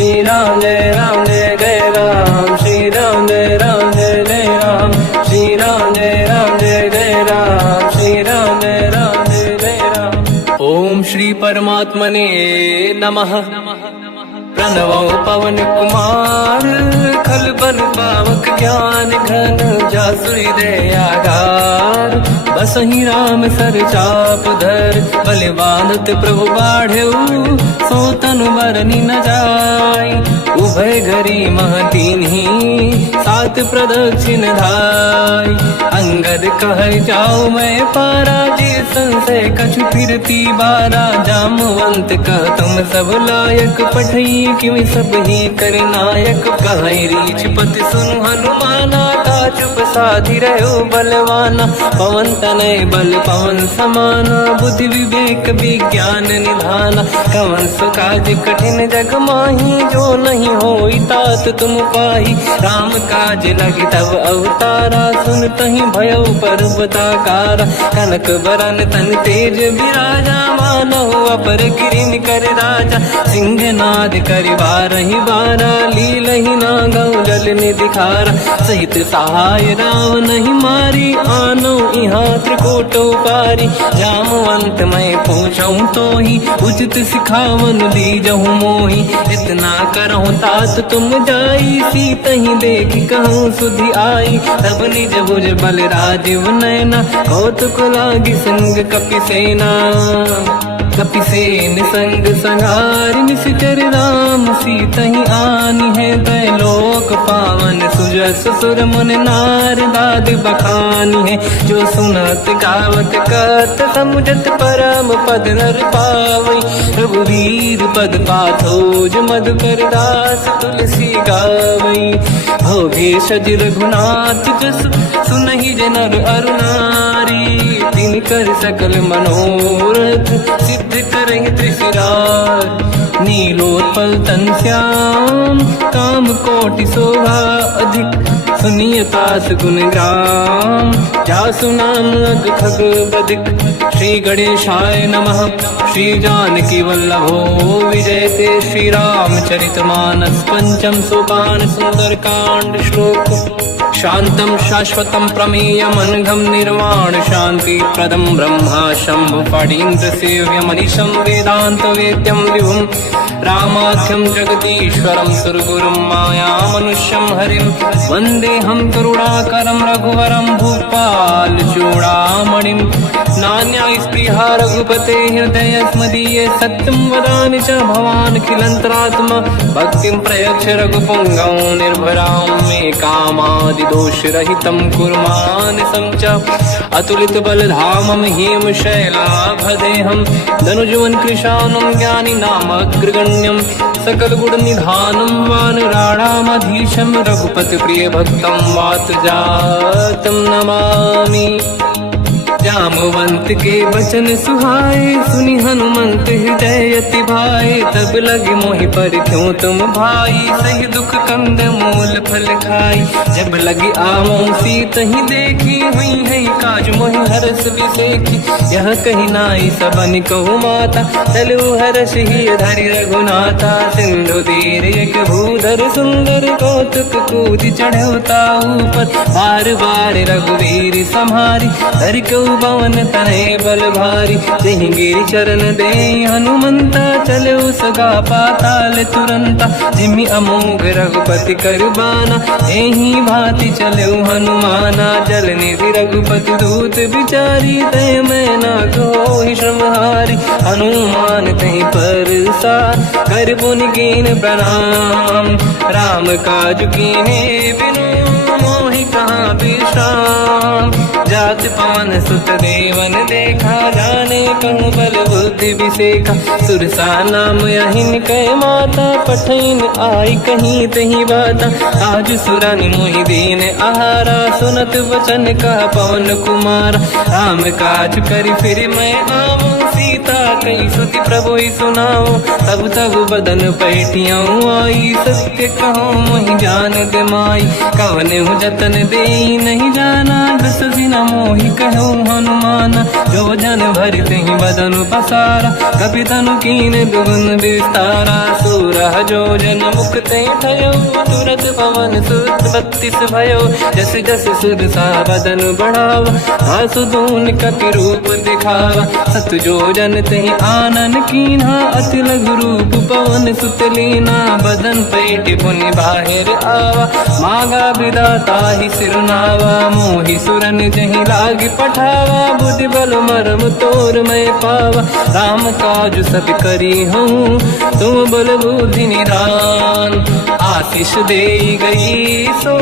श्री राम जय जय राम, श्री राम जय जय राम, श्री राम जय जय राम, श्री राम जय जय राम। ओम श्री परमात्मने नमः। प्रणवो पवन कुमार, खल बल पावक ज्ञान घन, जासुरी दयागार। बसहि राम सर चाप धर, बलवानत प्रभु बाढ़ऊ, सो तनु मरनि न जाय। उभय घरी मह दीन्ही, सात प्रदक्षिण धाय। अंगद कह जाऊ मैं पारा, जे संशय कछु फिरती बारा। जामवंत कह तुम सब लायक, पठई किमि सब ही कर नायक। कहि रीछ पति सुनु हनुमाना, चुप साधि रहो बलवाना। पवन तनय बल पवन समाना, बुद्धि विवेक विज्ञान निधाना। कवन सो काज कठिन जग माही, जो नहीं होई तात तुम पाही। राम काज लगी तब अवतारा, सुनतहि भयउ पर्वताकारा। कनक बरन तन तेज बिराजा, मानहु अपर गिरिन कर राजा। सिंहनाद करि बारहि बारा, लीलहि नागौ जल निधिखारा। सहित सहाय राम नहीं मारी, आनो इहाँ त्रिकोटौ पारी। जामवंत मैं पूछऊँ तोहि, उचित सिखावन दीजहु मोहि। इतना करहु तात तुम जाई, सीतहि देखि कहूँ सुधि आई। तब निज भुज बल राजीव नैना, कौतुक लागी संग कपिसेना। कपिसेन संग संहारि, निशिचर राम सीतहि आनी है। दैलोक पावन सुजस सुर मुनि नार, दाद बखानी है। जो सुनत गावत कत, समुझत परम पद नर पावई। रघुवीर पद पाथोज, मधुकर दास तुलसी गावई। भोगे सज रघुनाथ जस, सुनहि जनर अरु नारी। तिन कर सकल मनोरथ, सिद्ध करहि त्रिशिरार। नीलोत्पल तन श्याम, काम कोटि शोभा अधिक। सुनिय पास गुण ग्राम, जासु नाम अग खग बदिक। श्री गणेशाय नमः। श्री जानकी वल्लभो विजयते, श्री रामचरित मानस। पंचम सोपान सुंदर कांड श्लोक। शांतं शाश्वतं प्रमेयम्, अनघं निर्वाण शांति प्रदं। ब्रह्मा शंभु फणीन्द्र सेव्यम्, मनीषं वेदांत वेद्यं विभुम्। रामाख्यं जगदीश्वरं, सुरगुरुं मायामनुष्यं हरिं। वन्देऽहं करुणाकरं रघुवरं, भूपाल चूडामणिम्। नान्या स्पृहा रघुपते हृदय स्मदीये, सत्यं वदामि च भवानखिलन्तरात्मा। भक्तिं प्रयच्छ रघुपुङ्गं, निर्भरां मे कामादिदोषरहितं कुर्मानसं च। अतुलित बलधामं हेमशैलाभदेहं, धनुजवन कृशानं ज्ञानी नामग्रगण्यं। सकल गुण निधानं वानराणामधीशं, रघुपति प्रिय भक्तं वात जातं नमामि। जामवंत के वचन सुहाए, सुनि हनुमंत हृदय अति भाए। तब लगे मोहि पर क्यों तुम भाई, सही दुख कंद मूल फल खाई। जब लगी आवों सीतहि देखी, हुई है काज मोहि हरस बिसेखी। यह कही नाई सबन कहु माता, चलु हरष ही धरि रघुनाथा। सिंधु तीर एक भूधर सुंदर, कौतुक कूदि चढ़ौता ऊपर। बार बार रघुवीर सम्हारी, धरि कऊ पवन तनय बल भारी। जहि गिरि चरण दे हनुमंता, चले सगा पाताल तुरंता। जिमि अमोघ रघुपति कर बाना, एहि भांति चले हनुमाना। जल निधि रघुपति दूत बिचारी, तय मैं ना कोहि श्रमहारी। हनुमान तहि परसार, कर पुनि कीन प्रणाम। राम काज कीन्हे बिनु, मोहि कहाँ विश्राम। जात पावन सुत देवन देखा, जाने कहूँ बल बुद्धि विसेखा। सुरसा नाम यहिन कै माता, पठैन आई कहीं तही बाता। आज सुरनि मोहि दीन आहारा, सुनत वचन का पवन कुमार। राम काज करि फिर मैं आवूं, सीता कई सुति प्रभु सुनाओ। तब तब बदन पैठियाँ आई, सत्य कहो मोहि जान माई। कवन जतन दे नहीं जाना, दस दिन मोहि कहो हनुमान। जो जन भरते ही बदन पसारा, कपि तनु कीन दुगुन विस्तारा। सूरह जो जन मुक्ते भयो, तुरत पवन सुत 32 भयो। जस जस सुध सा बदन बढ़ावा, आसु दून कपि रूप दिखावा। सत जो जन तेहि आनन कीन्हा, अति लघु रूप पवन सुत लीना। बदन पेट पुनि बाहिर आवा, मांगा विधाता ही सिरनावा। मोहि सुरन जहि लाग पठावा, बुद्धि बल मरम तोर मैं पावा। राम काज सब करी हूँ, तुम बल बुद्धि निधान। आशीष दे गई सो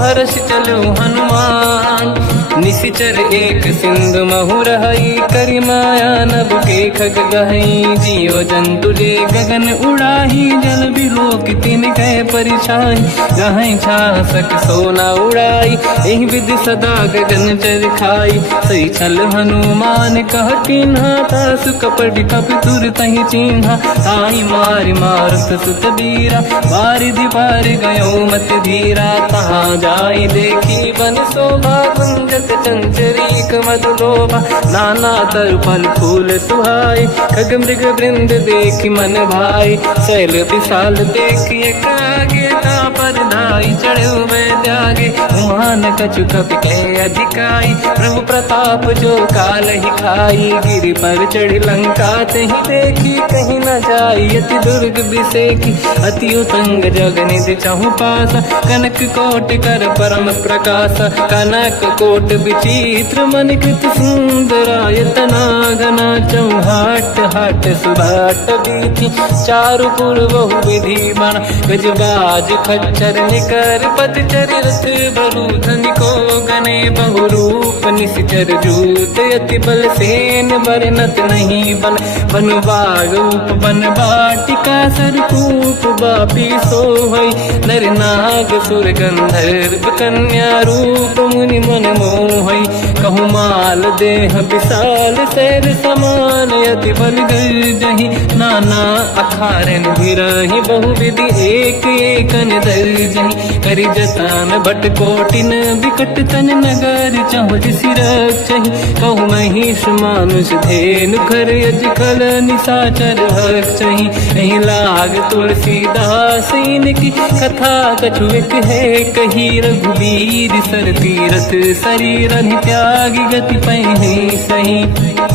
हर्ष चलो हनुमान। निशिचर एक सिंधु महु रहई, करि माया नभ के खग गहई। जीव जंतु ले गगन उड़ाही, जल बिलोक तिन कह परिछाई। गहई छासक सोना उड़ाई, एहि विधि सदा गगन चर खाई। सही छल हनुमान कह किन्हा, तासु कपट कपि तुर तहि चिन्हा। ताई मारि मारुत सुत बीरा, बारिधि पार गयो मत धीरा। तहाँ जाई देखी बन शोभा, कुंजत चंचरीक मधुलोभा। नाना तर फल फूल सुहाई, खग मृग वृंद देखि मन भाई। शैल विशाल देखिए कागे, पर धाई चढ़ो मैं त्यागे। उमान कछु कपि के अधिकाई, प्रभु प्रताप जो काल ही खाई। गिरि पर चढ़ लंका तहि देखी, कहीं न जाई अति दुर्ग बिसेकी। अति उतंग जग निधि चहु पासा, कनक कोट कर परम प्रकाश। कनक कोट विचित्र मन कृत सुंदरायतना घना। चौहाट हाट सुभाट बीथी, चारु पुर बहु विधि बना। गजबाज खच्चर निकर पतचर, रथ बरु धनिको गने बहु रूप। निशिचर जूत अति बल सेन, बरनत नहीं बन। बन बाग रूप बन बाटिका, सरकूप बापी सोहई। नर नाग सुर गंधर्व कन्या, रूप मुनि मन मोहई। कहु माल देह विशाल, शैल समान अति बल गर्जहि। नाना अखारन भिरहि, बहु विधि एक एकन दर्जहि। करि जतन भट कोटिन, विकट तन नगर चहु जिसि रक्षहि। कहु महिष मानुष धेनु, खर यज खल निशाचर भक्षहि। एहि लाग तुलसीदास इनकी, कथा कछु एक है कही। रघुबीर सर तीरथ शरीर, त्यागी गति पहि सही।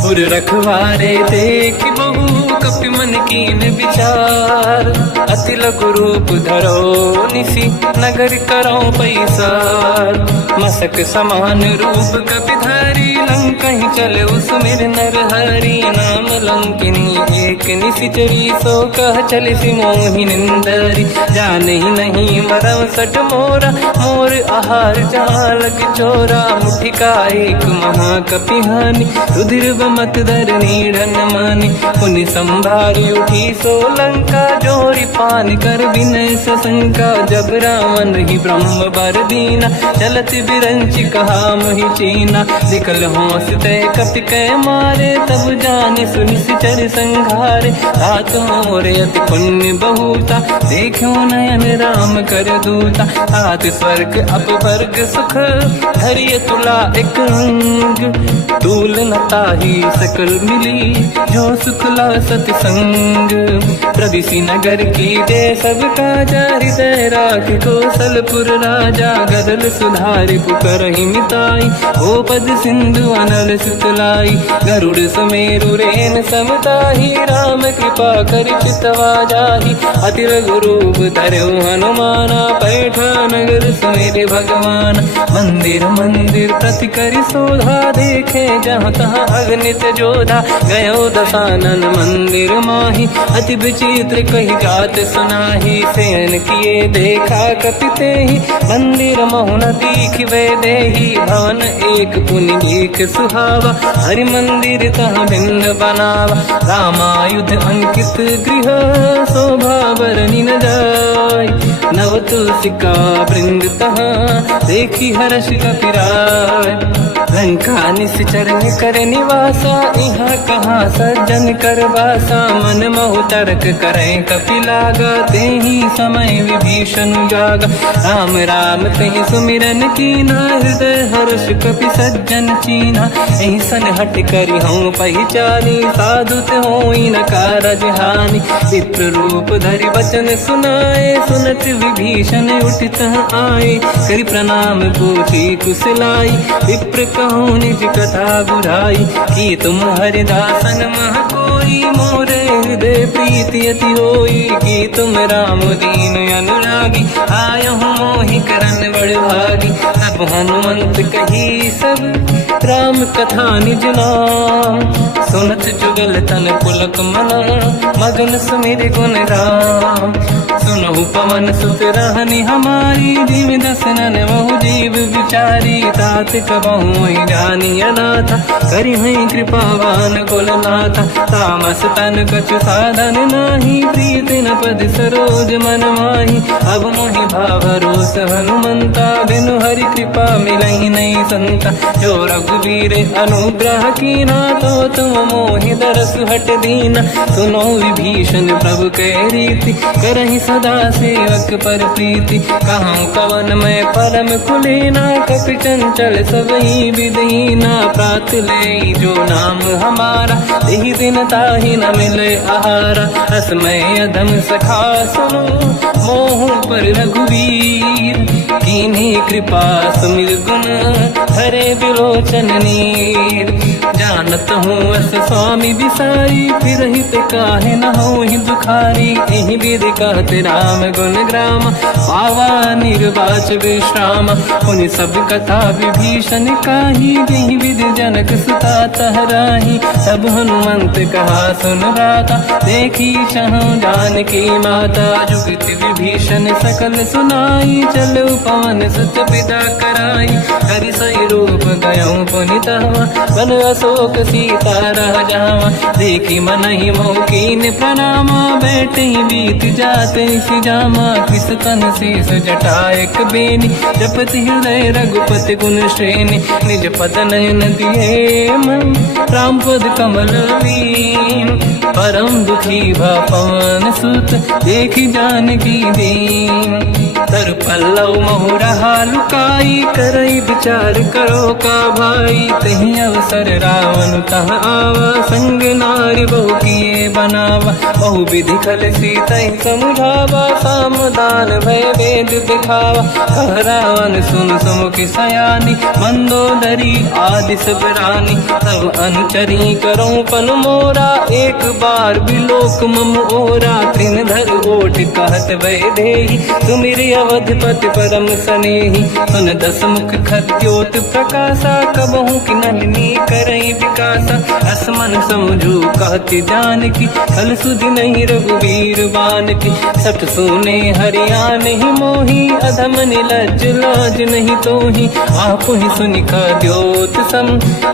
उर रखवारे देख बहु, कपि मन कीन विचार। अति लघु रूप धरो निसी, नगर करो पैसार। मसक समान रूप कपि धारी, लंका ही चले उसमें नर हरि। नाम लंकिनी एक निशिचरी, सो कह चले सि मोहि निंदरी। जान ही नहीं मरम सट मोरा, मोर आहार जालक चोरा। मुठिका एक महाकपि हानि, रुधिर बमत धर नीढ़न मानि। पुनि संभारी उठी सो लंका, जोरी पान कर विनय सशंका। जब रावण ही ब्रह्म बर दीना, चलत बिरंच कहा मोहि चीना। निकल होश तय कपि कै मारे, तब जाने सुनिशिचर संघारे। तात मोर अति पुण्य बहुता, देखो नयन राम कर दूता। तात स्वर्ग अपवर्ग सुख, धरिय तुला एक अंग। तूल न ताहि सकल मिली, जो सुखला सतसंग। प्रदिशि नगर की जय सब काजा, हृदय राख कौशलपुर राजा। गदल सुधारि पुकारहि मिताई, ओ पद सिंधु अनल सुतलाई। गरुड़ सुमेरु रेन समताहि, राम कृपा कर चितवा जाहि। अति लघु रूप धरौ हनुमाना, पैठा नगर सुमेरे भगवान। मंदिर मंदिर प्रति करि शोधा, देखे जहाँ तहाँ अगणित जोधा। गयो दशानन मंदिर माहि, अति विचित्र कही जात सुनाहि। शयन किए देखा कपि तेहि, मंदिर महु न दीखिबे देहि। भवन एक पुनि देख सुहावा, हरि मंदिर तहाँ भिन्न बनावा। रामायुध अंकित गृह, शोभा बरनि न जाय। नव तुलसिका वृंद तहाँ, देखी हर्ष कपि राय। लंका निश्चर कर निवासा, यहाँ कहाँ सज्जन कर वासा। मन महु तर्क करें कपिलागा, ते ही समय विभीषण जागा। राम राम तेहि सुमिरन कीना, हृदय हर्ष कपि सज्जन चीना। ऐसन हट करि हूँ पहचानी, साधु ते होई न कारज हानि। विप्र रूप धरि वचन सुनाए, सुनत विभीषण उठित आए। करि प्रणाम पूछी कुशलाई, विप्र कहूँ निज कथा बुझाई। कि तुम हरिदासन मह कोई, मोरे हृदय प्रीति अति होई। कि तुम राम दीन अनुरागी, आयहु मोहि करन बड़ भागी। तब हनुमंत कही सब राम कथा निज नाम, सुनत जुगल तन पुलक मना, मगन सुमिर गुण राम। सुनहु पवन सुत रहनी हमारी, जीव दसनन महु जीव विचारी। तात कबहु जानी अनाथा, करि हैं कृपावान कुलनाथा। तामस तन कछु साधन नाही, प्रीत न पद सरोज मन माही। अब मोहि भावरोस हनुमंता, बिनु हरि कृपा मिलहि नहीं संता। जो रघुवीर अनुग्रह कीना, तो तुम मोहि दरस हट दीना। सुनो विभीषण प्रभु के रीति, करहि सदा सेवक पर प्रीति। कहूँ कवन मैं परम कुलीना, कपि चंचल सबही विदहीना। प्रात ले जो नाम हमारा, यही दिन ताहि न मिले आहारा। असमय अधम सखा सुनो, मोह पर रघुवीर। कीन्ही कृपा सुमिर गुण, हरे बिलोचन नीर। जानत हूँ अस स्वामी बिसारी, फिर हित काहे न होहि दुखारी। एहि विधि कहते राम गुण ग्राम, पावा निर्वाच विश्राम। पुनि सब कथा विभीषण काही, जेहि विधि जनक सुता तहराही। तब हनुमंत कहा सुन राता, देखी चहु जानकी माता। जुगति विभीषण सकल सुनाई, चलो पवन सुत पिता कराई। हरि सही रूप गयऊँ पुनितवा, बन अशोक सीता रह जावा। देखी मनहि मोह कीन प्रणामा, बैठे ही बीत जाते सिजामा। किस तन शेष जटायक बेनी, जपति हृदय रघुपति गुण श्रेणी। निज पद नयन दिए मन, राम पद कमल लीन। परम दुखी भा पवन सुत, देखी जानकी दीन। तर पल्लव महु रहा लुकाई, करई विचार करो का भाई। तहि अवसर रावण तह आवा, संग नारी बहु किए बनावा। बहु विधि खल सीतहि समुझावा, सामदान भय वेद दिखावा। कह रावण सुन सुमुखि सयानी, मंदोदरी आदि सब रानी। तब अनुचरी करो पन मोरा, एक बार बिलोक मम ओरा। तृण धर ओठ कहत भय देहि, सुमिरि अवधपति परम सनेहि। सुन दस मुख खद्योत प्रकाशा, कबहु कि नलिनी करई विकासा। असमन समझू कहति जानकी, खल सुधि नहीं रघुवीर बानकी। सठ सुने हरिया नहीं मोही, अधम निलज्ज लाज नहीं तोही। आपु ही सुनि खद्योत सम,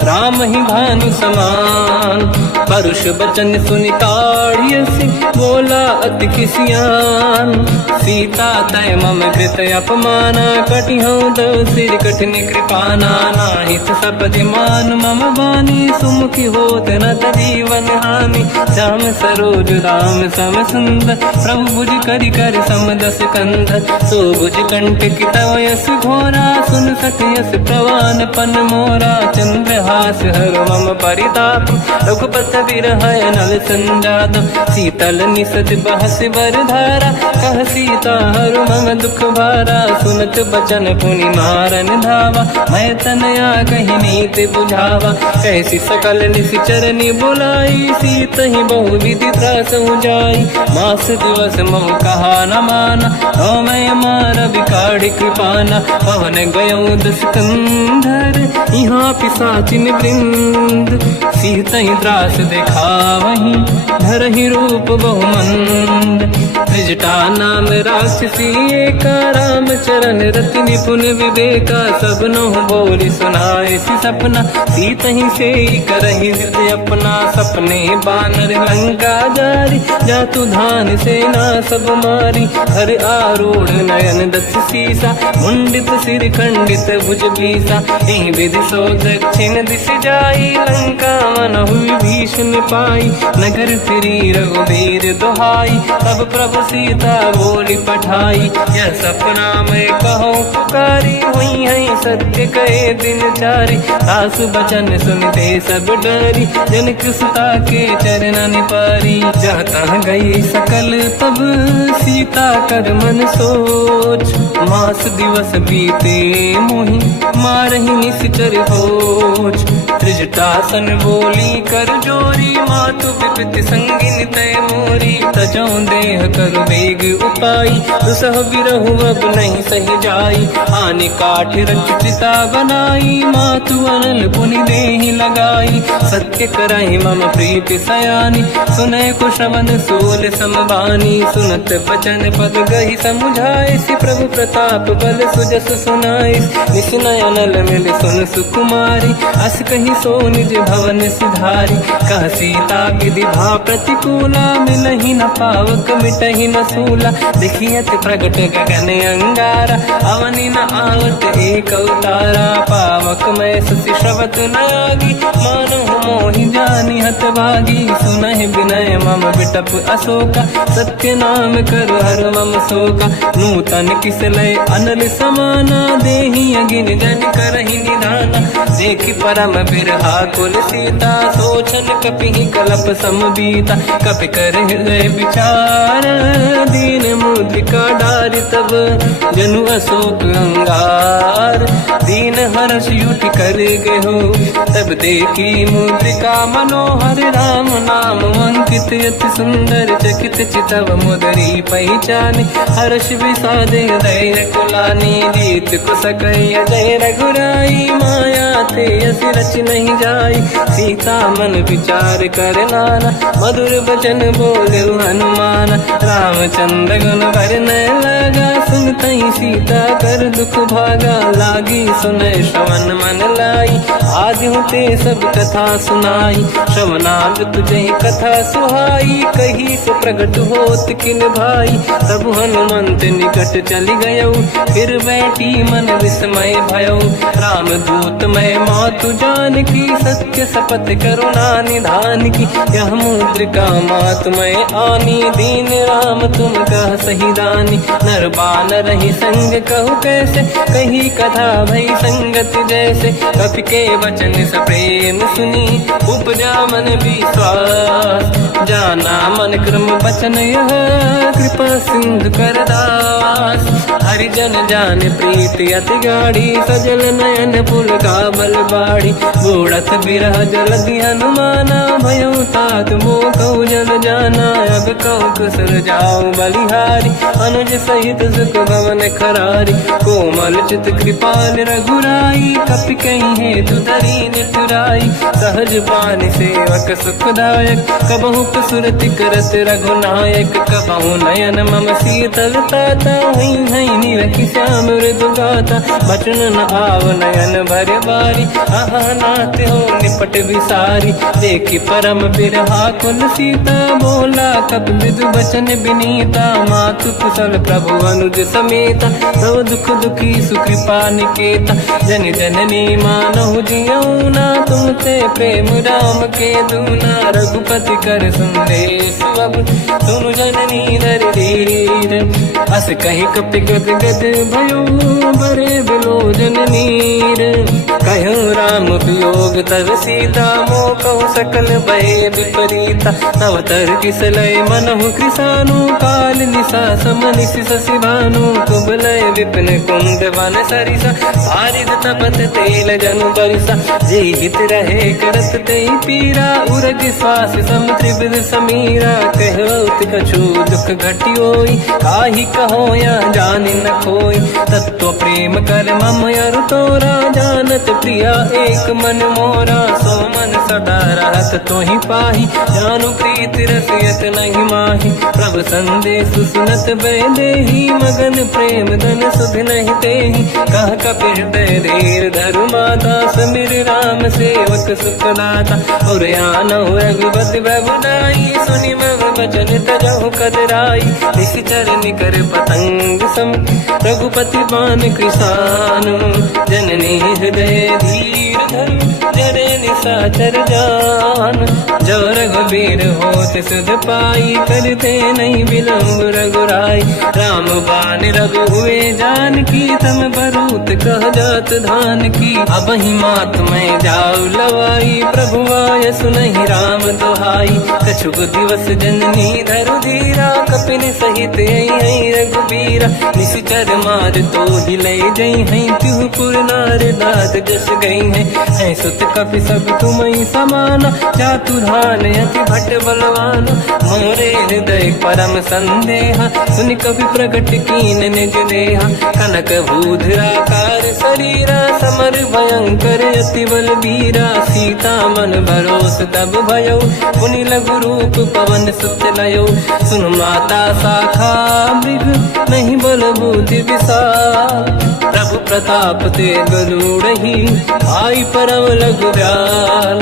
राम ही भानु समान। परुष बचन सुनि ताड़ियसि, बोला अति किसियान। सीता तय मम कृत अपमाना, कटिहऊँ दो सिर कठिन कृपाना। नाहित सपदि मान मम बानी, सुमुखी होत न जीवन हानि। श्याम सरोज राम सम सुंदर, प्रभु भुज करि कर सम दस कंधर। सो भुज कंटक तव यस घोरा, सुन सत यस प्रवान पन मोरा। चंद्रहास हर मम परिताप, रघुपत विरह नल संजात। शीतल निसत बहस बर धारा, कह सीता हर मम दुख भारा। सुनत बचन पुनि मारन धावा, मैं तनया कही नीति बुझावा। कैसी सकल निश्चरनि बुलाई, सीत ही बहु विधि त्रास जाई। मास दिवस मोह कहा न माना, तो मैं मार बिकाढ़ कृपाना। पवन गयऊँ दस कंधर, यहाँ पिशाचिन वृंद। सीत ही त्रास दिखावहीं, धरहि रूप बहुमंद। त्रिजटा नाम राक्षसी एका, राम चरण रति निपुण विवेका। सब नहुँ बोली सुनाए सी सपना, सीत ही से करहि हृदय अपना। सपने बानर लंका जारी, जातु धान सेना सब मारी। हर आरूढ़ नयन दस सीसा, मुंडित सिर खंडित भुज बीसा। एहि विधि सो दक्षिण दिश जाई, लंका मनहु विभीषण पाई। नगर फिरी रघुबीर दुहाई, तब प्रभु सीता बोली पठाई। यह सपना मैं कहूँ पुकारी, हुई है सत्य कहे दिन चारी। दास बचन सुनते सब डरी, जनक सुता के चरणन पारी। जहाँ तहाँ गई सकल तब सीता कर मन सोच। मास दिवस बीते मोहि मारहि निश्चर होच। त्रिजटासन बोली कर जोरी, मातु विपति संगिन तय मोरी। तजौ देह कर वेग उपाई, दुसह बिरहु अब नहीं सही जाई। आने काठ रचिता बनाई, मातु अनल पुनि देहि लगाई। सत्य करहि मम प्रीति सयानी, सुनय कुशवन सोल समबानी। सुनत बचन पद गहि समुझाए, सि प्रभु प्रताप बल सुजस सुनाई। निसुनय अनल मिल सुन सुकुमारी, अस कहि सो निज भवन सिधारी। कह सीता विधि भा प्रतिकूला, मिलहि न पावक मिटहि न सूला। देखियत प्रगट गगन अंगारा, अवनि न आवत एक अवतारा। पावक मैं ससि श्रवत न आगी, मानहु मोहि जानि हत भागी। सुनहि विनय मम बिटप अशोका, सत्य नाम कर हर मम शोका। नूतन किस लय अनल समाना, देहि अगिन जन करहि निधाना। देखि परम बिरहा कुल सीता, सोचन कपिहि कलप समबीता। कपि कर हृदय विचार, दीन मुद्रिका डारि तब जनु अशोक अंगार। दीन हर्ष युति कर गेहु, तब देखी मुद्रिका मनोहर। राम नाम अंकित अति सुंदर, चकित चितव मुदरी पहचान। हर्ष विषादे हृदय कुलानी, जीत कुसकय जय रघुराई। माया थे अस रच नहीं जाई, सीता मन विचार कर नाना। मधुर बचन बोले हनुमान, रामचंद्र गुण वर्णय लगा। सुनतहि सीता कर दुख भागा, लागी सुनय श्रवण मन लाई। आदि होते सब कथा सुनाई, श्रवणार्थ तुझे कथा सुहाई। कही से प्रगट होत किन भाई, तब हनुमंत निकट चली गयो। फिर बैठी मन विस्मय भयो, राम दूत मैं मातु जान की। सत्य शपथ करुणा निधान की, यह मुद्रिका मातु मैं आनी। दीन राम तुम कह सही दानी, नर बानर ही संग कहु कैसे। कही कथा भई संगत जैसे, कपि के वचन सप्रेम सुनी। उपजा मन विश्वास, जाना मन क्रम वचन यह। कृपा सिंधु कर दास, हरिजन जान प्रीति अति गाढ़ी। सजल नयन पुल का बल बाढ़ी, बूढ़त बिरह जलधि हनुमाना। भयो तात मोह कहु जल जाना, अब कहु कुशल जाऊ बलिहारी। अनुज सहित सुख भवन खरारी, कोमल चित कृपाल रघुराई। कपि कहीं हेतु धरी निठुराई, सहज पानि सेवक सुखदायक। कबहु कसुरति करत रघुनायक, कबहु नयन मम शीतल ताता। हुई है निरखि श्याम मृदु गाता, बचन न आव नयन भर बारी। आहा नाथ हो निपट विसारी, देखि परम बिरहा कुल सीता। बोला कपि विदु बचन विनीता, मातु कुशल प्रभु अनुज समेता। सब दुख दुखी सुकृपा निकेता, जन जननी मानहु जियौना। तुमसे प्रेम राम के दूना, रघुपति कर संदेश अब सुनु जननी नर धीर। अस कहि कपि गद गद भयो, बरे बिलोचन नीर। कहूँ राम वियोग तब सीता, मोह कहु सकल भय विपरीता। तव तर किस लय मनहु कृसानु, काल निशा समनिश शशि भानु। कुबलय विपिन कुंद वन सरिसा, बारिद तपत तेल जनु बरिसा। जे हित रहे करत ते पीरा, उरग श्वास सम त्रिविध समीरा। कहत कछु दुख घटियोई, काहि कहो या जानि न खोई। तत्व प्रेम कर मम अरु तोरा, जानत प्रिया एक मन मोरा, सो मन सदा रहत तो ही पाही, जानु प्रीत रसियत नहीं माही। प्रभु संदेश सुनत बैदेही, मगन प्रेम धन सुध नहीं तेही। कह कपि हृदय धीर धरु माता, समिर राम सेवक सुखदाता। और आनहु रघुपति बहुदाई, सुनि मम वचन तजहु कदराई। निश्चर निकर पतंग सम, रघुपति बान कृसानु। जननी हृदय धीर धरु, जरे निशाचर जान। जो रघुबीर होत सुध पाई, करते नहीं विलम्ब रघुराई। राम बान रघु हुए जानकी, तम बरूत कह जात धान की। अब ही मात मैं जाऊ लवाई, प्रभु आय सुनहि राम दुहाई। कछुक दिवस जननी धरु धीरा, कपिन सहित आई रघुबीरा। निश्चर मार तो ही ले जई हैं, त्युह पुर नार दाद जस गई हैं। सुत कपि सब तुमहि समाना, जातु धान अति भट बलवान। मोरे हृदय परम संदेहा, सुनि कपि प्रगट कीन निज देहा। कनक भूधराकार शरीरा, समर भयंकर अति बलबीरा। सीता मन भरोस तब भयो, पुनि लघु रूप पवन सुत लयो। सुन माता शाखा मृग, नहीं बल बुद्धि विशाल। प्रभु प्रताप ते गरुड़हि, आई परम लघु दयाल।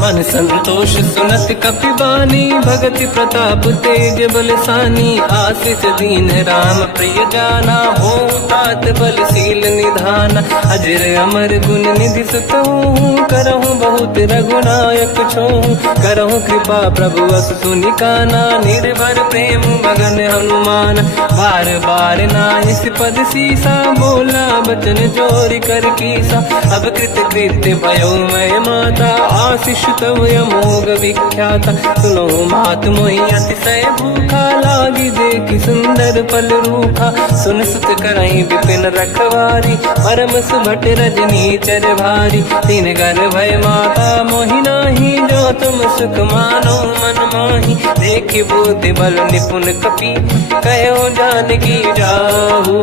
मन संतोष सुनत कपि बानी, भगति प्रताप तेज बलसानी। आशीष दीन राम प्रिय जाना, हो तात बलशील निधान। अजर अमर गुण निधि सुतहु, करहु बहुत रघुनायक छोहु। करहु कृपा प्रभु अस सुनि काना, निर्भर प्रेम मगन हनुमान। बार बार नाहिस पद सीसा, बोला बचन जोरि कर कीसा। अब कृत कृत्य भयो मैं माता, आशीष तव अमोघ विख्याता। सुनो मात मोहि अतिशय भूखा, लागी देखि सुंदर फल रूखा। सुन सुत करहि विपिन रखवारी, परम सुभट रजनी चर भारी। तीन घर भय माता मोहि नाही, जो तुम सुख मानो मन माही। देखि बुद्धि बल निपुण कपि, कहो जानकी जाहू।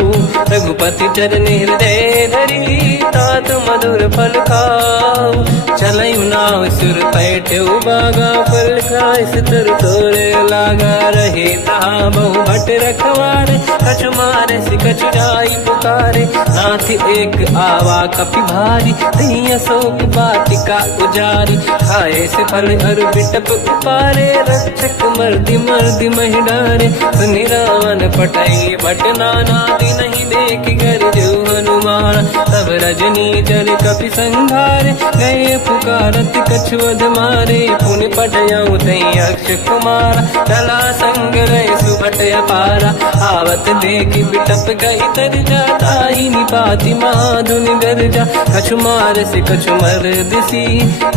रघुपति चरण हृदय धरी, तात मधुर फल खाऊ। चलऊ नाव सुर पैठ उबागा, फल खाय सितर तोरे लागा। रहे तहाँ बहु भट रखवारे, कछु मारे सि कछु जाई पुकारे। नाथ एक आवा कपि भारी, दही अशोक वाटिका उजारी। खाए से फल अर बिटप उपारे, रक्षक मर्दि मर्दि महि डारे। सुनि रावण पटई भट नाना, नहीं देख कर जो हनुमान। तब रजनी जल कपि संघारे, गए पुकारत कछुअध मारे। पुनि पटयऊ तई अक्ष कुमारा, चला संग रहे सुभट अपारा। आवत देखि बिटप गई तरजा, ताहि निपाति माधुनि गरजा। कछु मार से कछु मर दिसी,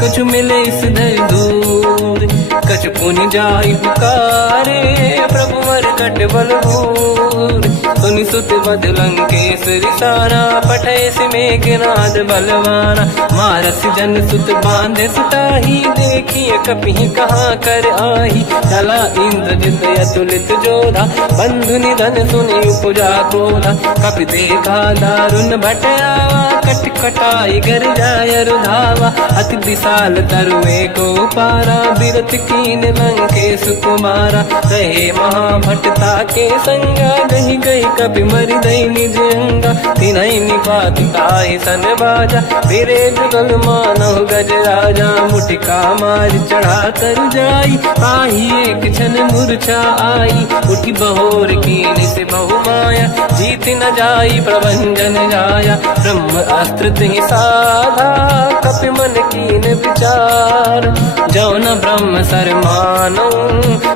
कछु मिले इस धर दूर। कछु पुनि जाई पुकारे, प्रभु मरकट बलभूर। सुनि सुत बद लंकेश्वरी सारा, पठय से मेघनाद बलवाना। मारस जन सुत बांधे सुताही, देखिए कपि कहाँ कर आही। चला इंद्रजित अतुलित जोधा, बंधु निधन सुनि उपजा क्रोधा। कपि देखा दारुण भट आवा, कट कटाई गर जाय रुधावा। अति विशाल तरुए को पारा, बिरत कीन लंकेश कुमारा। रहे महाभटता के संगा, गही गई कपि मरि दई निज अंगा। तिन्हि निपाति ताहि सन बाजा, फिरे जुगल मानव गज राजा। मुटिका मार चढ़ा तर जाई, पाही एक क्षण मूर्छा आई। उठी बहोर कीन से बहु माया, जीत न जाई प्रभंजन जाया। ब्रह्म अस्त्र तिहि साधा, कपि मन कीन विचार। जो न ब्रह्म सर मानो,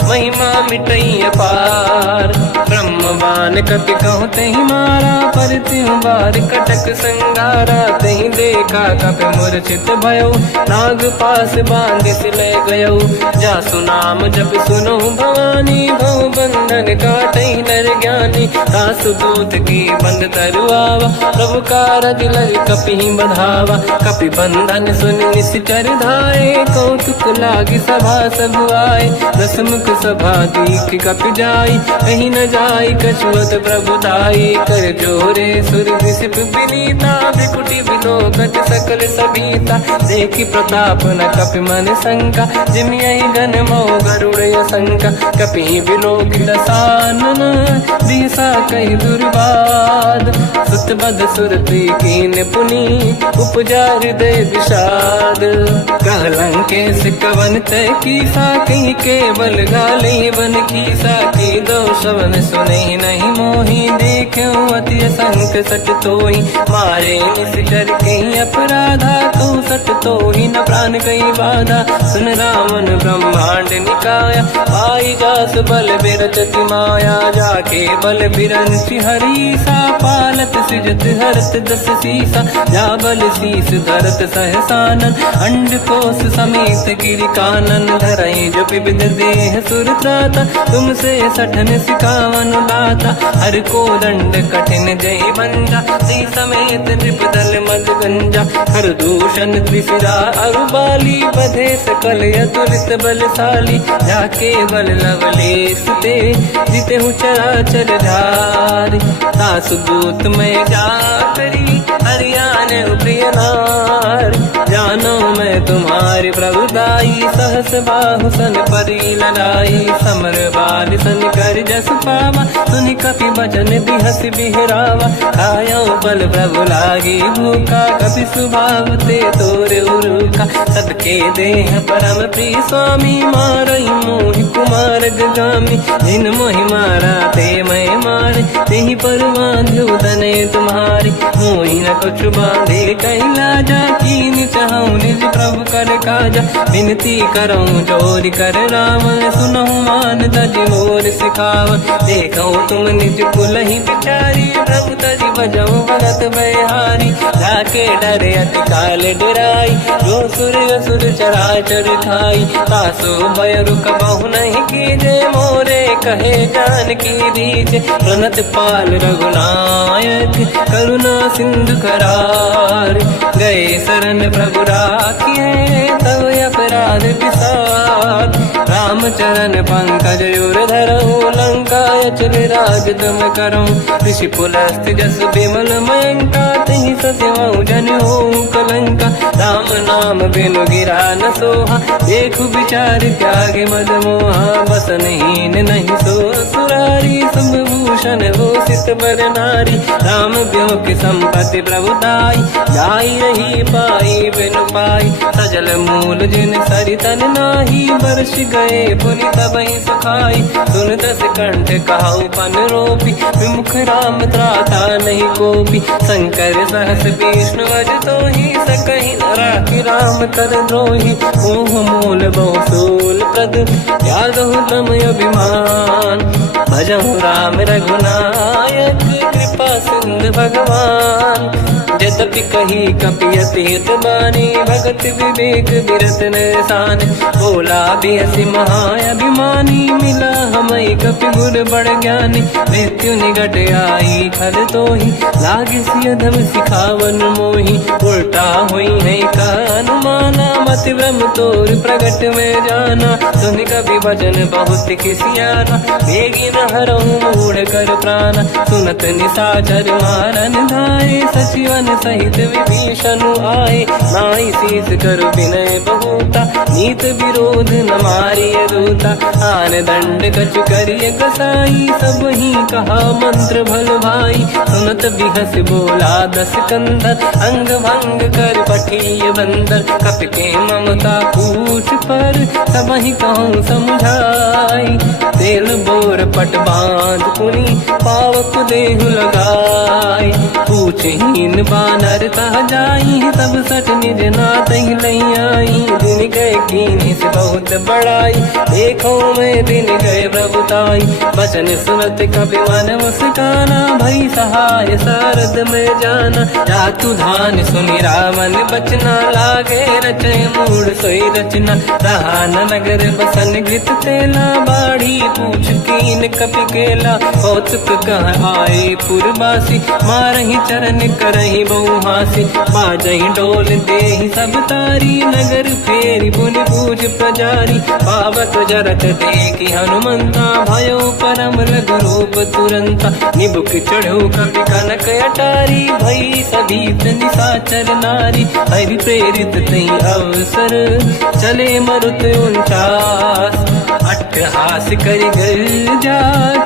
महिमा मिटई अपार। ब्रह्मवान कपि कहु तहि मारा, पर त्यों बार कटक संगारा। तहि देखा कपि मूर्छित भयो, नाग पास बांध सिले गयो। जासु नाम जप सुनो भवानी, भव बंधन काटहि नर ज्ञानी। दास दूत की बंद तरुआवा, प्रभु कारज लग कपि बधावा। कपि बंधन सुन निश्चर धाये, कौतुक लागी सभा सब आए। दसमुख सभा दीख कपि जाई, कहीं न जाई कछुअत प्रभु दाई। कर जोरे सुर विसिप विनीता, बिकुटी बिलोकत सकल सबीता। देखी प्रताप न कपि मन शंका, जिमियहि गण मोह गरुड़ असंका। कपि बिलोकित सानन, दिशा कहि दुर्बाद। सुत बद सुरति कीन पुनी, उपजा हृदय विषाद। कहलंकेश कवन तय कीसा, कहीं केवल गाले बन कीसा। की दो शवन सुने नहीं मोही, देखे अति संक सट तोही। मारे निश्चर कहीं अपराधा, तो सट तोही न प्राण कहीं बाधा। सुन रावण ब्रह्मांड निकाया, पाई जास बल बिरचति माया। जाके बल बिरंचि हरीसा, पालत सृजत हरत दस सीसा। जा बल शीस धरत सहसानन, अंड कोश समेत गिरि कानन। धरई जो विविध देह सुर त्राता, तुमसे सठन सिखावन दाता। हर को दंड कठिन जय बंजा, सी समेत नृपदल मद गंजा। हर दूषण त्रिशिरा अरुबाली, बधे सकल अतुलित बलशाली। जाके बल लवलेश ते, जिते हूँ चराचर धारी। दास दूत में जा करी, हरियाण प्रिय नार। जानो मैं तुम्हारी प्रभुदाई, सहस बाहु सन परी लड़ाई। समर बाल सन कर जस पावा, सुनि कपि बचन बिहस बिहरावा। खायो बल प्रभु लागी भूखा, कपि स्वभाव ते तोरे उरुखा। सबके देह परम प्रिय स्वामी, मारई मोहि कुमार गगामी। जिन मोहि मारा ते मैं मारे, तेहि पर बांधु दने तुम्हारी। मोहि न कुछ बांधे कैलाजा, कीन चाहूं निज प्रभु कर काजा। विनती करऊं जोरि कर रावण, सुनहु मान तज मोर सिखावन। देखो तुम निज कुल ही बिचारी, प्रभु तज बजऊ भगत बहारी। जाके डरे अति काल डराई, जो सुर असुर चराचर खाई। तासो भय रुक बहु नहीं कीजे, मोरे कहे जान की दीजे। प्रणत पाल रघुनायक, करुणा सिंधु करार। गए शरण प्रभु राखिए, तब अपराध विसार। रामचरण पंकज उर धरऊं, लंका अचल राज तुम करऊं। ऋषि पुलस्त जस विमल मयंका, तिहि ससिवऊ जन होऊं कलंका। राम नाम बिनु गिरा न सोहा, देखु विचार त्यागे मद मोहा। बसनहीन नहीं सो सुरारी, शुभ भूषण हो सित बर नारी। राम ब्यों की संपत्ति प्रभुताई, जाई रही पाई बिनु पाई। सजल मूल जिन सरितन नाही, बरस गए पुनि तबहि सुखाई। सुन दस कंठ कहाऊ पन रोपी, विमुख राम त्राता नहीं कोपी। शंकर सहस विष्णु अज तोहि, सकहि न राखि राम कर द्रोही। मोह मूल बहु सूल प्रद, त्यागहु तम अभिमान। भजहु राम रघुनायक, कृपा सिंधु भगवान। यद्यपि कही कपि अतीत बानी, भगत विवेक विरत निशान। बोला बेसी महाअभिमानी, मिला हमई कपि गुर बड़ ज्ञानी। मृत्यु निकट आई खल तोहि, लागे सियधम सिखावन मोहि। उल्टा हुई है का अनुमाना, मति ब्रह्म तोर प्रगट में जाना। सुन कपि भजन बहुत किसियाना, बेगी न हरऊं मूढ़ कर प्राण। सुनत निशाचर मारन धाये, सचिवन सहित विभीषण आए। नाई शीस कर विनय बहुता, नीत विरोध न मारिय दूता। आन दंड कछु करिय कसाई, सब ही कहा मंत्र भल भाई। सुनत बिहस बोला दस कंदर, अंग भंग कर पठिय बंदर। कपि के ममता पूछ पर, सब ही कहूँ समझाई। तेल बोर पट बांध पुनि, पावक देहु लगाई। पूछहीन बात नर तह जाई, सब सट निज नाथ ही लई आई। दिन गए कीनी से बहुत बड़ाई, देखो मैं दिन गए प्रभुताई। बचन सुनत कपि मन मुस्काना, भई सहाय सारद में जाना। जातु धान सुनि रावण बचना, लागे रचे मूड सोई रचना। रहा न नगर बसन गीत तेला, बाढ़ी पूछ कीन कपि केला। कौतुक कह आए पुरवासी, मारही चरण करही बहु हासी। बाजही डोल देहि सब तारी, नगर फेरी पुनि पूज प्रजारी। पावक जरत देखी हनुमंता, भयो परम रघुरूप तुरंता। निबुक चढ़ो कपि कनक अटारी, भई सभीत निशाचर नारी। हरि प्रेरित तई अवसर, चले मरुत 49। अट्टहास करि गर्जा,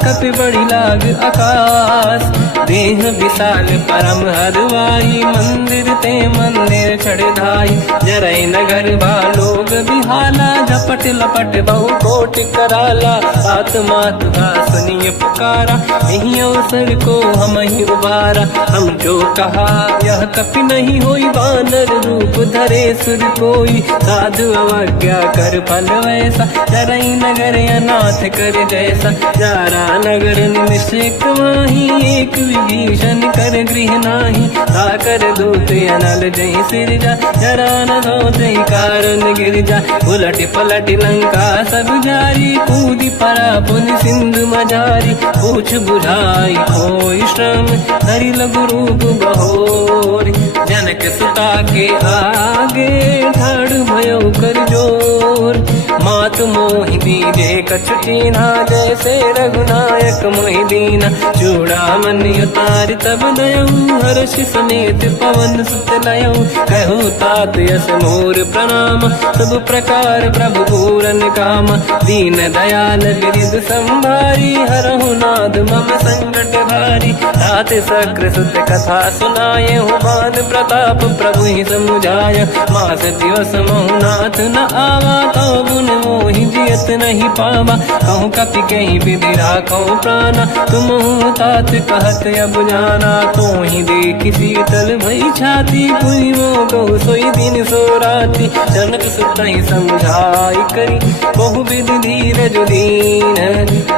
कपि बड़ी लाग आकाश। देह विशाल परम हरवाई, मंदिर ते मंदिर चढ़ धाई। जरई नगर बालोग बिहाला, झपट लपट बहु कोट कराला। आत्मात का सुनिय पुकारा, यही अवसर को हम ही उबारा। हम जो कहा यह कपि नहीं होई, वानर रूप धरे सुर कोई। साधु अवज्ञा कर फल वैसा, जरई नगर अनाथ कर जैसा। जारा नगर निमिषेक माही, एक विभीषण कर गृह नाही। ताकर दूत अनल जय सिरजा, जरा न होते कारण गिर जा। उलट पलट लंका सब जारी, कूदी परा पुन सिंधु मजारी। पूछ बुझाई कोई श्रम, धरि लघु रूप बहोरी। जनक सुता के आगे, ठाड़ भयो कर जोर। मात मोहि दीजे कछु कीन्हा, जैसे रघुनायक मोहि दीना। चूड़ामणि उतारि तब दयऊ, हर्ष समेत पवन सुत लयऊ। कहु तात यस मोर प्रणाम, सब प्रकार प्रभु पूरन काम। दीन दयाल बिरिद संभारी, हरहु नाद मम संकट भारी। तात सक्र सुत कथा सुनाए, बान प्रताप प्रभु ही समुझाय। मास दिवस महु नाथ न आवा, तो गुण मोहि जियत नहीं पावा। कहूँ कपि कहीं विधि राखो प्राणा, तुम तात कहत अब जाना। तो ही देखी शीतल भई छाती, पुनि मोह कहु सोई दिन सो राति। जनक सुत ही समझाई करी, बहु विधि धीरज दीन।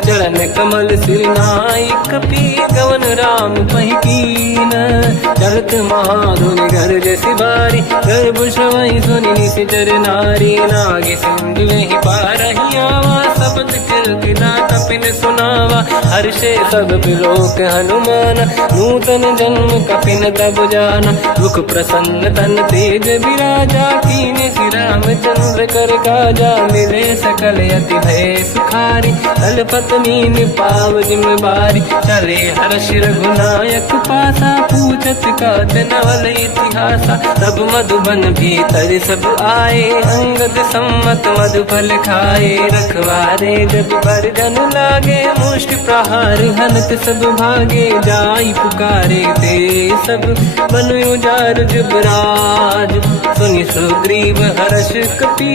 चरण कमल सिर नाई, कपि गवन राम पहि कीन। चलत महाधुनि गर्ज सिबारी, गर्भ श्रवई सुनि निशिचर नारी। नागे सिंधु ही पारही आवा, शब्द कीर्तिना कपिन सुनावा। हर्षे सब बिलोक हनुमान, नूतन जन्म कपिन तब जाना। मुख प्रसन्न तन तेज विराजा, कीने श्री रामचंद्र कर काजा। मिले सकल अति भय सुखारी, तलपत मीन पाव जिम बारी। चले हर्ष रघुनायक पासा, पूछत कात नवल इतिहासा। तब मधुबन भीतर सब आए, अंगद सम्मत मधुफल खाए। रखवारे जब पर जन लागे, मुष्टि प्रहार हनत सब भागे। जाई पुकारे ते सब, मन उजार जुबराज। सुनि सुग्रीव हर्ष कपि,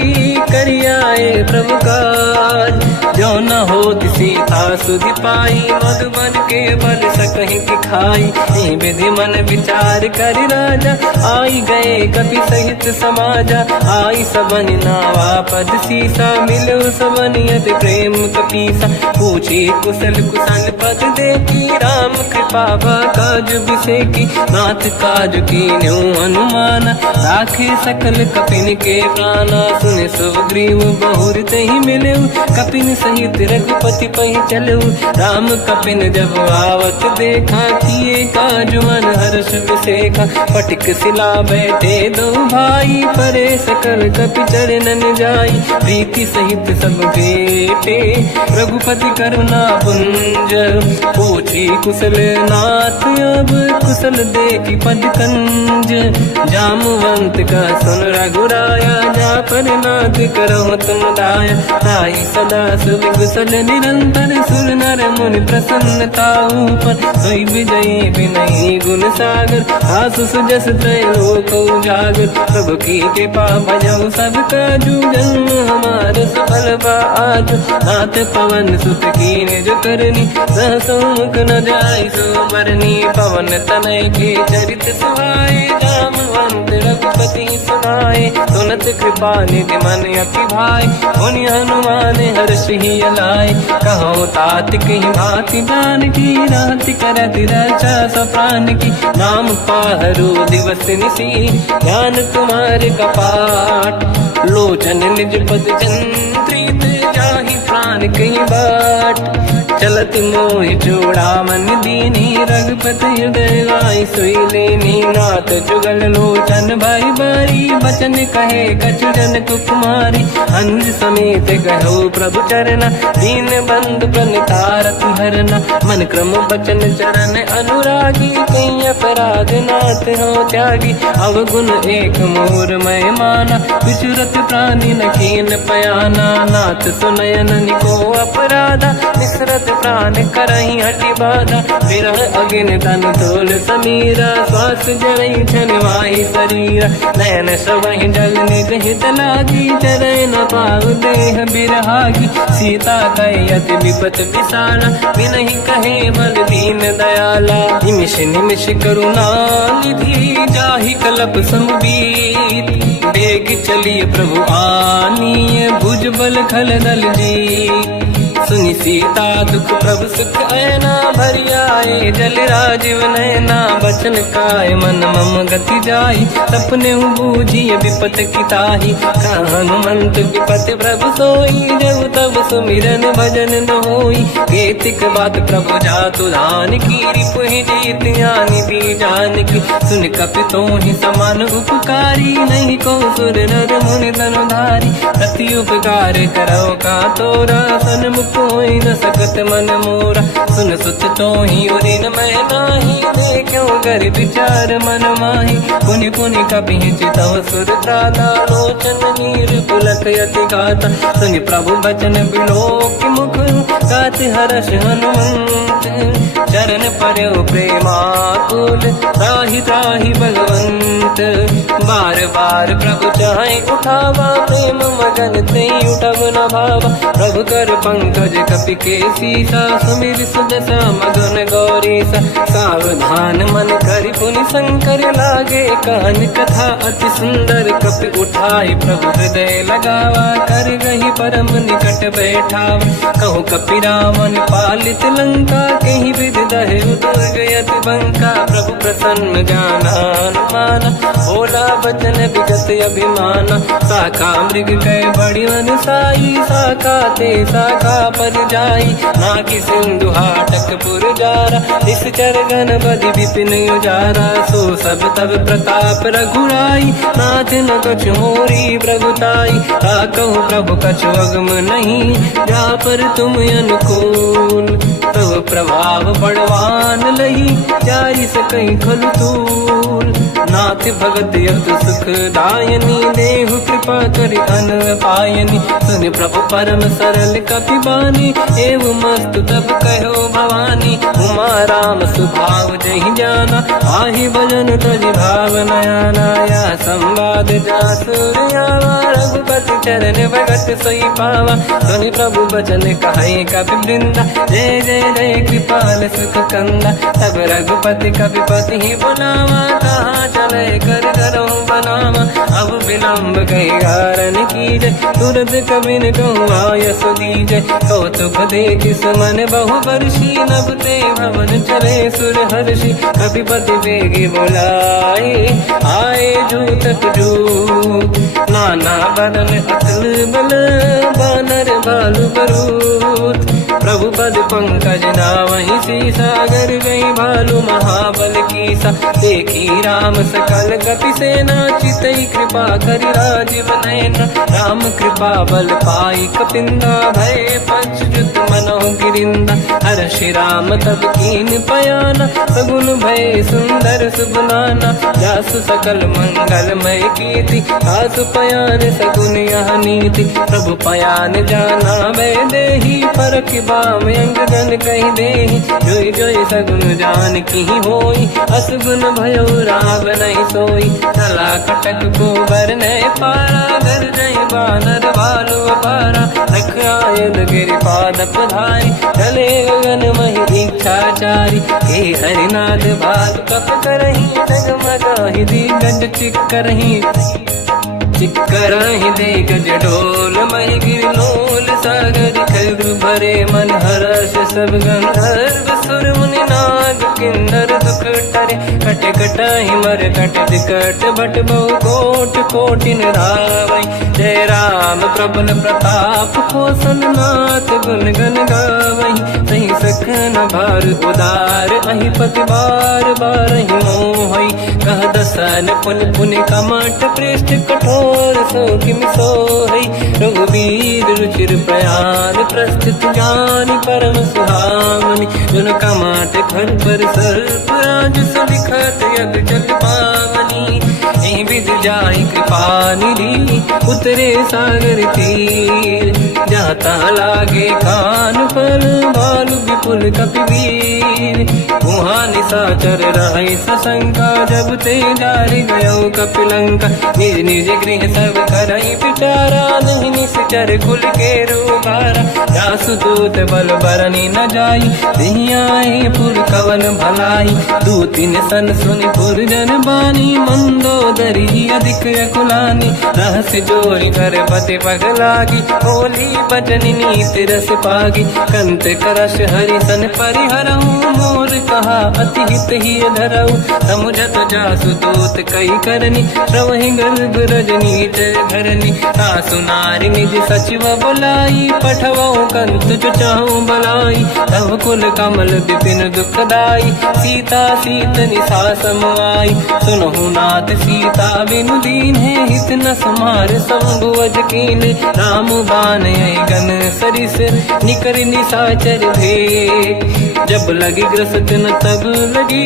करियाए प्रभु काज। जो न होत सीता सुधि पाई, मधुबन के बल सकहि दिखाई। विधि मन विचार कर राजा, आई गए कपि सहित समाजा। आई सबन नावा पद सीसा, मिलो सबन यद प्रेम कपीसा। पूछी कुशल कुशल पद देखी, राम कृपा काज बिसेकी। नाथ काज कीन्यो हनुमाना, राखे सकल कपिन के प्राणा। सुन सुग्रीव बहुर तहि मिलऊ, कपिन सहित रघुपति पहि चलऊ। राम कपिन जब आवत देखा, किए काज मन हर्ष विसेखा। पटिक सिला बैठे दो भाई, परे सकल कपि चरणन जाई। प्रीति सहित सब बेटे, रघुपति करुणा पुंज। पूछी कुशल नाथ अब, कुशल देखी पद कंज। जामवंत का सुन रघुराया, जा पर नाथ करहु तुम दाया। ताई सदा सुविकुशल निरंतर, सुर नर मुनि प्रसन्नता ऊपर। सोई विजयी विनयी गुण सागर, आसु सुजस त्रैलोक उजागर। प्रभु की कृपा भजऊ सब काजू, जन्म हमार सफल बा आज। नाथ पवन सुत कीन्ह जो करनी, सहसो मुख न जाय सुमरनी पवन तनय के चरित सुहाए जामवंत रघुपति सुनाए सुनत कृपा निधि मन अति भाई मुनि हनुमान हर्ष ही अलाय कहो तात कही भांति जान की राति करत रक्षा सप्रान की नाम पाहरो दिवस निसी ध्यान तुम्हारे कपाट लोचन निज पद चंद्रित जाहि प्राण कहीं बाट चलत मोहि जोड़ा मन दीनी रघुपति हृदय लाई सोई लेनी नाथ जुगल लोचन भाई बारी बचन कहे कछु जन कुमारी अंज समेत कहो प्रभु चरना दीन बंधु प्रणितारत हरना मन क्रम बचन चरण अनुरागी कहीं अपराध नाथ हो त्यागी अवगुण एक मोर मैं माना विचुरत प्राणी न कीन पयाना नाथ सुनयन निको अपराधा निसरत प्राण करही हटि बाधा विरह अगिन तन तोल समीरा श्वास जरई छनवाई शरीरा नयन सवहि जल निज हित लागी चरय न पाऊ देह बिरहागी सीता कहि अति विपत विसाला बिनहि कहे बल दीन दयाला निमिष निमिष करुणा निधि जाहि कलप समबीत बेग चलिए प्रभु आनीय भुज बल खल दल जी सुनि सीता दुख प्रभु सुख ऐना भरि आए जल राजीव नैना बचन काय मन मम गति जाई सपने बूझिए विपत किताही हनुमंत विपत प्रभु सोई जब तब सुमिरन भजन न होई केतिक बात प्रभु जातु धान की रिपुहि जीत यानि दी जान की सुन कपि तोहि समान उपकारी नहीं को सुर नर मुनि तनुधारी प्रति उपकार करो का तोरा सन्मुख कोई न सकत मन मोरा सुन सुत तो ही उदिन मैं नाही देखो कर विचार मन माही पुनि पुनि कपि चितव सुर त्राता लोचन नीर पुलक यति गाता सुनि प्रभु बचन बिलोक मुख गाति हर्ष हनुमंत चरण पर्यो प्रेमाकुल त्राहि त्राहि भगवंत बार बार प्रभु चाहे उठावा प्रेम मगन ते उठब न भावा प्रभु कर पंकज कपि के सीसा सुमिर सुदशा मगन गौरीसा सावधान मन करि पुनि शंकर लागे कान कथा अति सुंदर कपि उठाई प्रभु हृदय लगावा कर गही परम निकट बैठावा कहु कपि रामन पालित लंका कहीं विधि दहे दुर्ग यति बंका प्रभु प्रसन्न जाना अनुमाना भोला बचन विगत अभिमाना शाखा मृग कह बड़ी मन साई शाखा ते शाखा पर जाई नाकि सिंधु हाटक पुर जारा निश्चर गण बदि विपिन उजारा सो सब तब प्रताप रघुराई नाथ न कछु मोरी प्रभुताई कहु प्रभु कछु अगम नहीं जा पर तुम अनुकूल तब प्रभाव बड़वान लही जाई सकई खलु तूल नाथ भगत यत सुख दायनी देहु कृपा करि अन पायनी सुनि प्रभु परम सरल कपि बानी एव मस्त तब कहो भवानी उमा राम सुभाव जहि जाना आहि भजन तजि भाव नयाना या संवाद जासुर आवा रघुपति चरण भगत सोई पावा सुनि प्रभु बचन कहे कपि वृंदा जय जय जय कृपाल सुख कंदा तब रघुपति कपिपति ही बुलावा कहाँ चले कर करो बनावा अब विलम्ब कई कारण कीजय तुरंत कबिन कहूँ आयस दीजय कौतुक देख सुमन बहु वर्षी नभ ते भवन चले सुर हर्षि कपिपति बेगी बुलाए आए जूतक जूत नाना बदन अतल बल बानर बालु बरूत प्रभु पद पंकज नावहि सीसागर गई भालू महाबल कीसा देखी राम सकल कपि सेना चितई कृपा करि राजीव नयना राम कृपा बल पाई कपिंदा भय पच्युत मनो गिरिंदा हर श्री राम तब कीन पयाना सगुन भय सुंदर सुगुनाना जासु सकल मंगलमय कीर्ति आसु पयान सगुन यह नीति प्रभु पयान जाना भय देहि परख बाम अंग जन कहि देहि जोई जोई सगुन जान की होई असगुन भयो राव नहीं सोई चला कटक को बर ने पारा घर जय बानर भालू अपारा रख आयल गिर पाद पधारी चले गगन मही इच्छाचारी हे हरिनाथ भाग कप करही डगमगाहि दिग्गज चिक्करहि दिग्गज डोल महि गिरलोल सागर खग भरे मन हर्ष सब गंधर्व सुर मुनि नाग किन्नर दुख टरे कट कटाहि मर कट विकट भट बहु कोट कोटिन रावै जय राम प्रबल प्रताप कौशल नाथ गुण गण गावै सही सखन भार उदार अहि पति बार बारहि मोहै कह दसन पुन पुन कमठ पृष्ठ कठोर सो किम सोहै रघुबीर रुचिर प्रयाण प्रस्थित ज्ञान परम सुहामनि जुन कमठ घर पर सर्प राज सबिखत यग जल पावनी एहि विध जाहि कृपा निधि उतरे सागर तीर जाता लागे कान फल भालु विपुल कपिवीर वहाँ निशाचर रहे सशंका जब ते जारि गयो कपिलंका निज निज गृह सब करई विचारा नहीं निश्चर कुल के रूबारा जासु दूत बल बरनी न जाई दिहियाए पुर कवन भलाई दूतिन सन सुनि पुर जन बानी मंदोदरी अधिक अकुलानी रहस्य जोरी कर पति पग लागी होली बचन नीति रस पागी कंत करश हरि सन परिहरऊ मोर कहा अति हित ही धरऊ समुझत जासु दूत कई करनी श्रवहि गर्भ रजनी जय धरनी सासु नारी निज सचिव बुलाई पठवऊ कंत जो चाहू बलाई तव कुल कमल विपिन दुखदाई सीता सीत निशा समाई सुनहु नाथ सीता बिनु दीन है हित न समार संभुवज कीन राम बान गन सरिस निकर निशाचर भेट जब लगी ग्रसत न तब लगी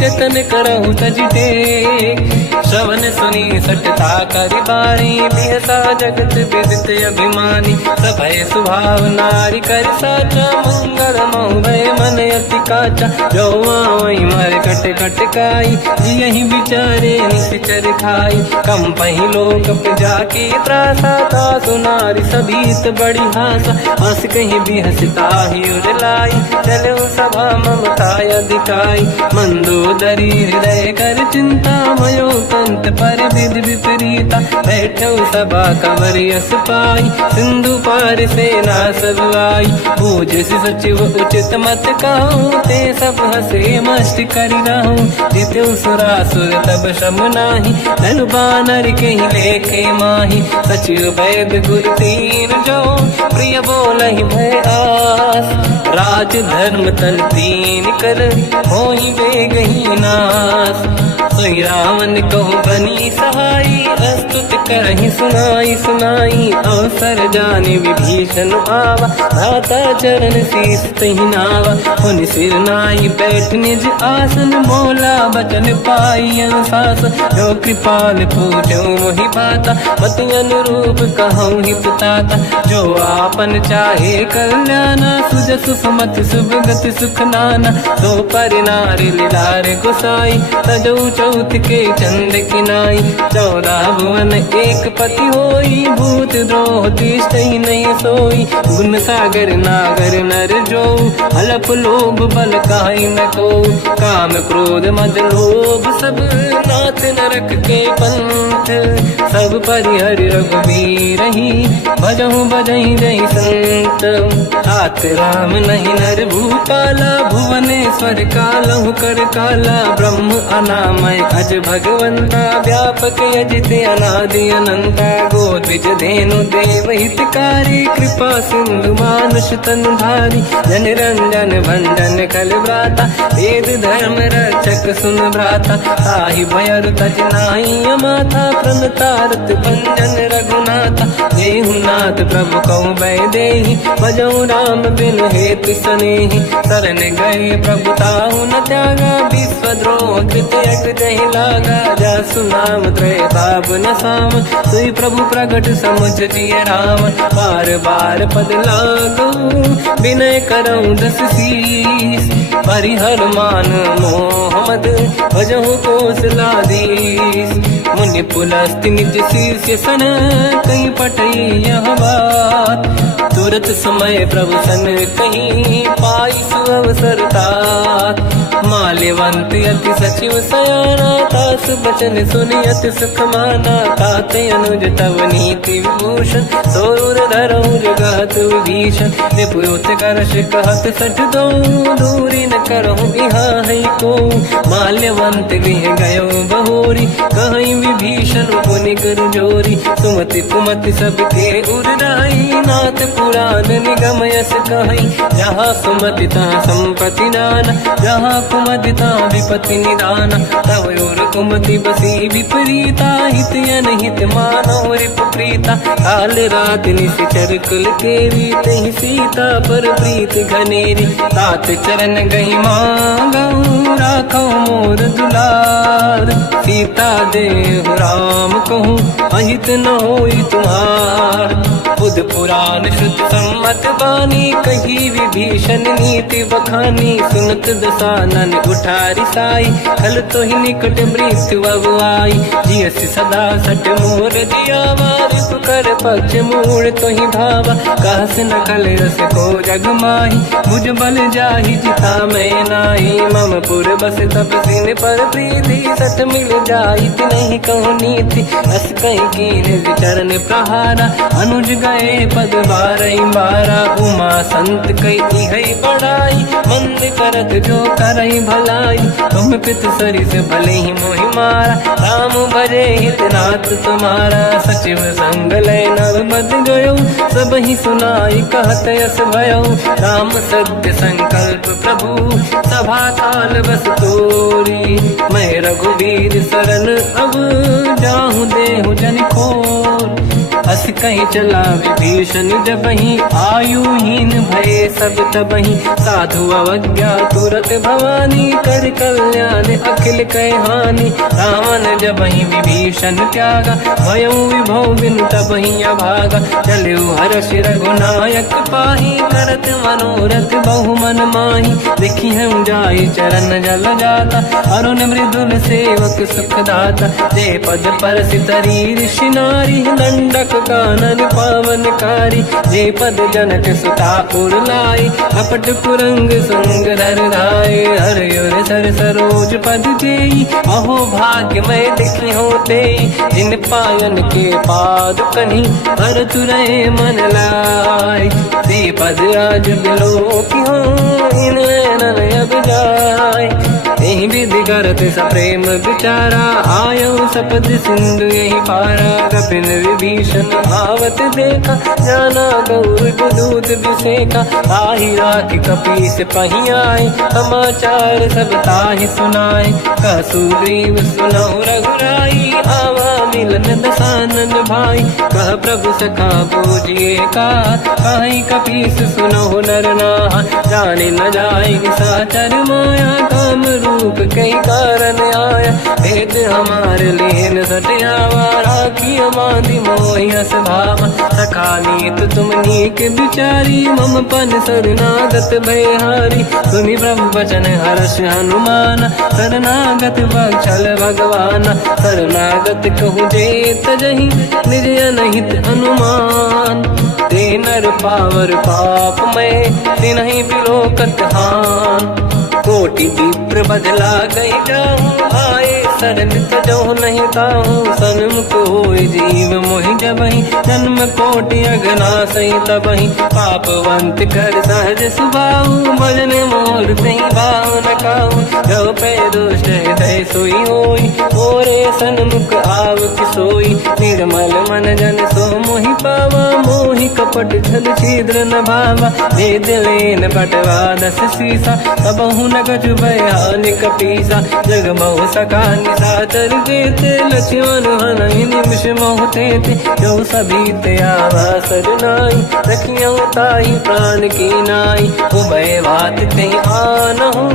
जतन करहु तज टेक श्रवण सुनी सटता करि बारी बिहसा जगत विदित अभिमानी सभय सुभाव नारी कर साचा मंगल मऊ भय मन अति काचा जो आवई मर कट कट काई यही विचारे निश्चर खाई कम पही लोक प्रजा की त्रासा था सुनारी सभीत बड़ी हासा हंस कहीं भी हंसता ही उड़लाई चलो सभा ममता अधिकाई मंदोदरी हृदय कर चिंता मयो कंत पर विध विपरीता बैठो सभा कंवर यस पाई सिंधु पार सेना सब आई पूज सचिव उचित मत कहूँ ते सब हसे मस्त करि रहूं जितु सुरासुर तब शम नाही धनु बानर के लेखे माही सचिव वैद गुरु तीन जो प्रिय बोलहि भय आस राज धर्म तन तीन कर होई बेगही नास सोई रावण कहु बनी सहाई अस्तुत करहि सुनाई सुनाई अवसर जाने विभीषण आवा भ्राता चरण शीस तहि नावा हुन सिर नाई बैठ निज आसन बोला बचन पाई अनुशासन जो कृपाल पूजो मोहि पाता मति अनुरूप कहूँ हित ताता जो आपन चाहे कल्याणा सुजस सुमति शुभ गति सुख नाना तो पर नारी लीलार गोसाई तजौ चौथ के चंद किनाई 14 भुवन एक पति होई भूत द्रोह तिष्ठई नहीं सोई गुण सागर नागर नर जो हलप लोभ बल काई न को काम क्रोध मद लोभ सब नाथ नरक के पंथ सब परिहरि रघुबीर ही भजहु बजहि जहि संत हाथ राम नहीं नर भूपाला भुवनेश्वर कालहु कर काला ब्रह्म अनामय अज भगवंता व्यापक यजित अनादि अनंता गोद्विज धेनु देव हितकारी कृपा सिंधु मानुष तनु धारी जन रंजन भंजन कल व्राता वेद धर्म रक्षक सुन भ्राता ताहि भयर तज नाहि अमाथा प्रणतारत भंजन रघुनाथा देहुनाथ प्रभु कहु बै देहि भजऊ राम बिन हेतु सनेहि शरण गए प्रभु ताहु न त्यागा विश्वद्रोह कृत यक जहि लागा जासु नाम त्रयताप न साम सोई प्रभु प्रगट समुझ जिय राम बार बार पद लागू विनय करऊँ दस शीस परिहर मान मोहम्मद भजहु कौशलाधीश मुनि पुलस्त्य निज शिष्य सन कहीं पटई यह बात। तुरत समय प्रभु सन कहीं पाई सुअवसर तात। माल्यवंत अति सचिव सयाना तास बचन सुनियत सुख माना। ताते अनुज तव नीति विभूषण सोर धरऊ जगत विभीषण। निपुत करश कहत सठ दो दूरी न करहु यहाँ है को। माल्यवंत गृह गयो बहोरी कहीं विभीषण पुनि कर जोरी। सुमति कुमति सबके उर्राई नाथ पुराण निगम यस कहीं। जहाँ सुमति तहाँ संपत्ति दान जहाँ कुमति तहाँ विपत्ति निदान। तव और कुमति बसी विपरीता हित अनहित मानव रिप प्रीता। काल रात निश्चर कुल केरी तहि सीता पर प्रीत घनेरी। तात चरण गई मांगऊ राखो मोर दुलार। सीता देहु राम कहूँ अहित न होई तुम्हार। बुध पुराण शुद्ध सम्मत बानी कही विभीषण नीति बखानी। सुनत दसानन उठारी साई खल तो ही निकट मृत्यु अब आई। जियस सदा सट मोर जियावा रिप कर पक्ष मूड़ तो ही भावा। कहस न कल रस को जग माही भुज बल जाहि जिता मैं नाही। मम पुर बस तप सिन पर प्रीति सत मिल जाई नहीं कहूँ नीति। अस कहीं कीन चरण प्रहारा अनुज गए पद बारई बारा। उमा संत कई है बड़ाई मंद करत जो करई भलाई। तुम पित सरिस भले ही मोहि मारा राम भजे हितनाथ तुम्हारा। सचिव संग लय नव बद गयो सब ही सुनाई कहत यस भयो। राम सत्य संकल्प प्रभु सभा काल बस तोरी। मैं रघुवीर शरण अब जाहूँ देहु जन खोर। अस कहीं चला विभीषण जबहि आयुहीन भये सब तबहि। साधु अवज्ञा तुरत भवानी कर कल्याण अखिल कह हानि। रावण जबहि विभीषण त्यागा भयउ विभव बिनु तबहि अभागा। चलऊ हर्ष रघुनायक पाहि करत मनोरथ बहु मन माहि। देखी हम जाई चरण जल जाता अरुण मृदुल सेवक सुख दाता। जय पद पर सितरी ऋषि नारी दंडक कानन पावनकारी। जे पद जनक सुता पुर लाई कपट कुरंग संग धर धाय। हर सर सरोज पद जेई अहो भाग्य मैं देखी होते। जिन पायन के पाद कन्ही हर तुरहे मन लाई। दे पद आज बिलो की हो इन नैनन अब जाय। यही विधि करत सप्रेम विचारा आयो सपद सिंधु यही पारा। कपिन विभीषण आवत देखा जाना गौर दूत विसेका। आही राख कपी से पही आए समाचार सब ताहि सुनाए। कह सुग्रीव सुनहु रघुराई आवा मिलन दसानन भाई। कह प्रभु सखा पूजिए का कहीं कपीस सुनहु नर नाहा। जाने न जाए साचर माया काम रूप कई कारण आया। भेद हमारे लेन सटियावा राखी बांधी मोहि हस भावा। सखा नीत तुम नीक बिचारी मम पन शरणागत भयहारी। सुनि प्रभु वचन हर्ष हनुमान शरणागत बक्षल भगवान। शरणागत कहूँ जे तजहि निज अनहित अनुमान। ते नर पावर पाप में तिन्हि बिलोकत हान। कोटि विप्र बदला गई जाऊँ आए शरण तजहु नहीं ताहूँ। सन्मुख होय जीव मोहि जबहि जन्म कोटि अगना सही तबहि। पापवंत कर सहज सुभाऊ भजन मोर तहि भाव न काहू। जो पे दुष्ट हृदय सोई होई मोरे सन्मुख आव किसोई। निर्मल मन जन सो मोहि पावा मोहि कपट छल छिद्र न भावा। भेद लेन बटवा दस सीसा सबहु न गजु भयानि कपीसा। जग बहु सका निशाचर जेते लक्ष्मण हनहि निमिष मोह तेते। जो सभी ते आवा सरनाई रखियो ताहि प्राण की नाई। उभय बात ते आनहु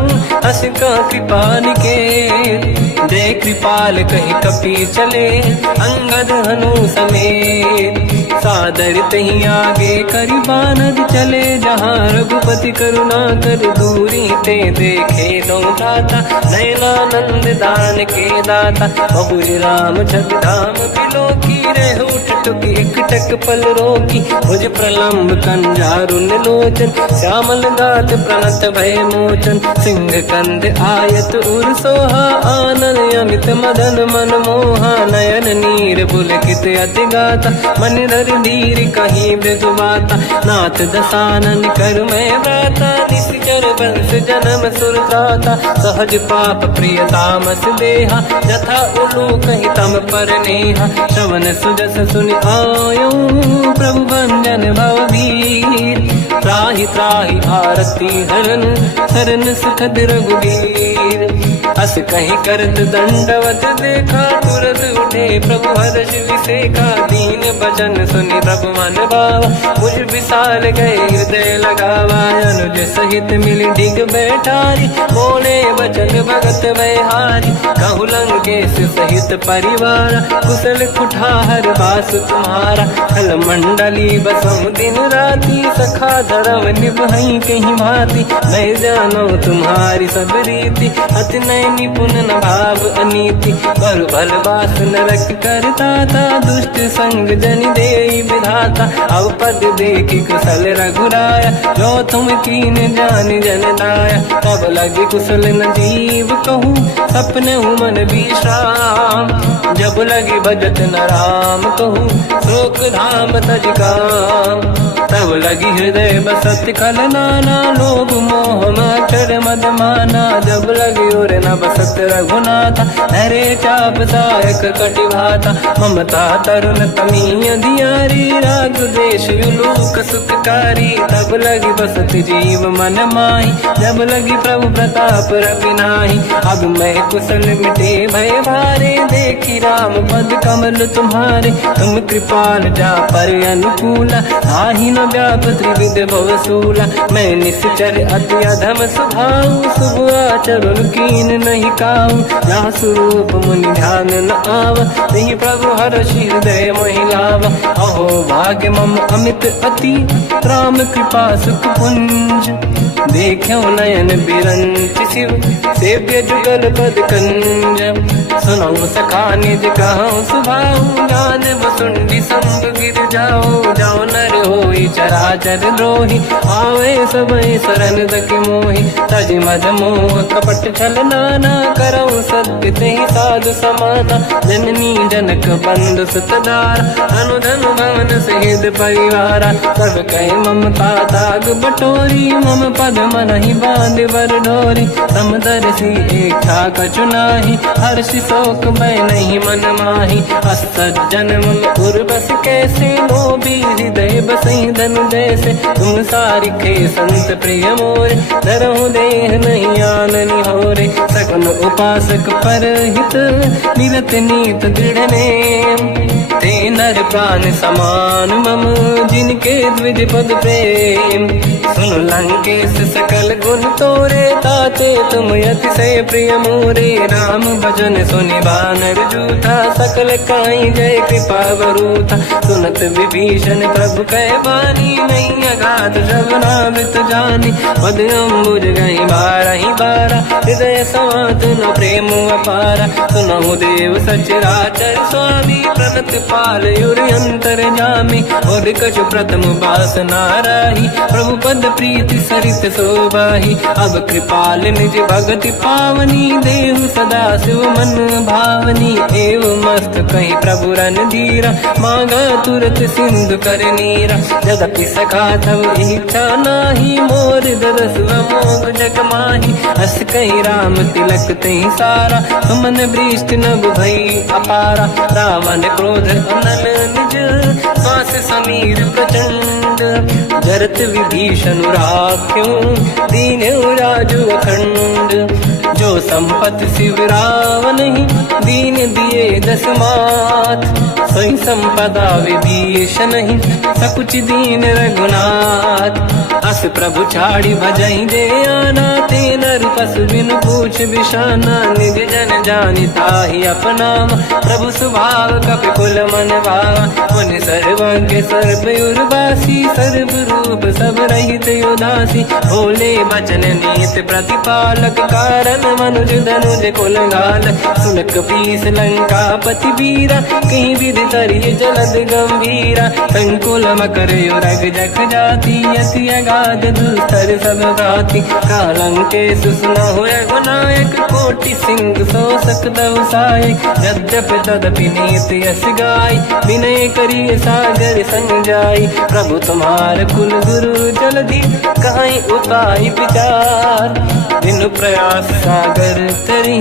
अस का कृपा निकेत। जय कृपाल कहि कपी चले अंगद हनु समेत। सादर तहीं आगे करी बानर चले जहाँ रघुपति करुणा कर दूरी ते देखे दो दाता नयनानंद दान के दाता बहुरी राम छग धाम बिलो की रह उठ टुक एक टक पल रोकी मुझ प्रलम्ब कंजारुन लोचन श्यामल गात प्रणत भय मोचन सिंह कंद आयत उर सोहा आनन अमित मदन मन मोहा नयन नीर पुलकित अति गाता मन धर धीर कहीं मृदुवाता नाथ दसानन कर मैं व्राता निश्चर वंश जन्म सुरताता सहज पाप प्रिय तामस देहा जथा उलू कहीं तम पर नेहा श्रवण सुजस सुनि आयो प्रभु भंजन भववीर त्राहि त्राहि आरती हरन शरण सुखद रघुवीर अस कहीं करत दंडवत देखा तुरत उठे प्रभु हर्ष विसेखा दीन भजन सुनि तब मन भावा मुझ विशाल गए हृदय लगावा अनुज सहित मिली डिग बैठारी बोले वचन भगत वैहारी कहु लंकेश सहित परिवार कुशल कुठार बास तुम्हारा खल मंडली बसम दिन राती सखा धर्म निभई कहीं भांति मैं जानो तुम्हारी सब रीति अति नय निपुण न भाव अनीति पर भल बास नरक करता था दुष्ट संग जन दे विधाता अब पद देखी कुशल रघुराया जो तुम कीन जान जन दाया तब लगे कुशल न जीव कहूँ सपने मन विश्राम जब लगे भजत न राम कहूँ शोक धाम तज काम तब लगी हृदय बसत कल नाना लोभ मोह मकर मद माना जब लगी और न बसत रघुनाथा नरे चाप सायक कटिभाता ममता तरुण तमीय दियारी राग देश युलूक सुखकारी तब लगी बसत जीव मन माही जब लगी प्रभु प्रताप रविनाही अब मैं कुशल मिटे भय भारे देखी राम पद कमल तुम्हारे तुम कृपाल जा पर अनुकूला आही न व्याप त्रिविध भवसूला मैं निश्चर अति अधम स्वभाव शुभ आचरण कीन नहीं काऊ जहाँ स्वरूप मुनि ध्यान न आव नहीं प्रभु हर्ष हृदय महिलाव अहो भाग्य मम अमित अति राम कृपा सुख पुंज देखो नयन बिरंच शिव सेव्य जुगल पद कंज सुनो सखा निज कहूँ सुभाऊ ज्ञान वसुंडी संग गिर जाओ जाओ नर होई चराचर द्रोही आवे सबई शरण तक मोहि तज मद मोह कपट छल नाना करऊँ सत्य तेहि साधु समाना जननी जनक बंधु सुतदार अनुधन भवन सहित परिवारा सब कहे ममता ताग बटोरी मम पद मन ही बांध बर डोरी समदर्शी इच्छा कछु नाही हर्षि शोक मैं नहीं मन माही असज्जन मम उर्वश कैसे लोभी हृदय बसई धन जैसे तुम सारिखे संत प्रिय मोरे धरहु देह नहीं आननि होरे सगुन उपासक पर हित मिलत नीत दृढ़ नेम ते नर प्राण समान मम जिनके द्विज पद प्रेम सुन लंकेश सकल गुण तोरे ताते तुम अतिशय प्रिय मोरे राम भजन सुनि बानर जूथा सकल काई जय कृपा वरूथा सुनत विभीषण प्रभु कह बानी नहीं अगाध श्रवणामृत जानी पद अम्बुज गई बारहि बारा हृदय समात न प्रेम अपारा सुनहु देव सचराचर स्वामी प्रणत पाल युरि अंतर जामी और कछु प्रथम बास नाराही प्रभु पद प्रीति सरित शोभाही अब कृपाल निज भगति पावनी देहु सदा शिव मन भावनी एव मस्त कहीं प्रभु रन धीरा मांगा तुरत सिंधु कर नीरा जदपि सखा तब इच्छा नाही मोर दरस मोग जग माही हस कहीं राम तिलक तही सारा सुमन वृष्टि नभ भई अपारा रावण क्रोध अनल निज श्वास समीर प्रचंड जरत विभीषण राख्यों दीन राजु अखंड जो संपत शिवराव नहीं, दीन दिए 10 मात। सोई संपदा विभीष नहीं, सकुच दीन रघुनाथ। अस प्रभु छाड़ी भजई दे आना, ते नर पशु बिनु पूछ बिशाना। निज जन जानिता ही अपनाम, प्रभु स्वभाव कपि कुल मन भावा। मुनि सर्वज्ञ सर्व उर्वासी, सर्व रूप सब रहित उदासी। भोले बचन नीत प्रतिपालक, कारण मनुज धनुज कुल घाल। सुनक पीस लंका पति वीरा, कहीं विधि तरिय जलद गंभीरा। संकुल मकर युरग जख जाति, अति अगाध दुस्तर सब भाति। कालंके सुसना हुए गुनायक, कोटि सिंह सो सकदव साय। यद्यपि तदपि नीत यस गाय, विनय करिय सागर संग जाय। प्रभु तुम्हार कुल गुरु जलधि, कहीं उपाय विचार। बिनु प्रयास सागर तरी,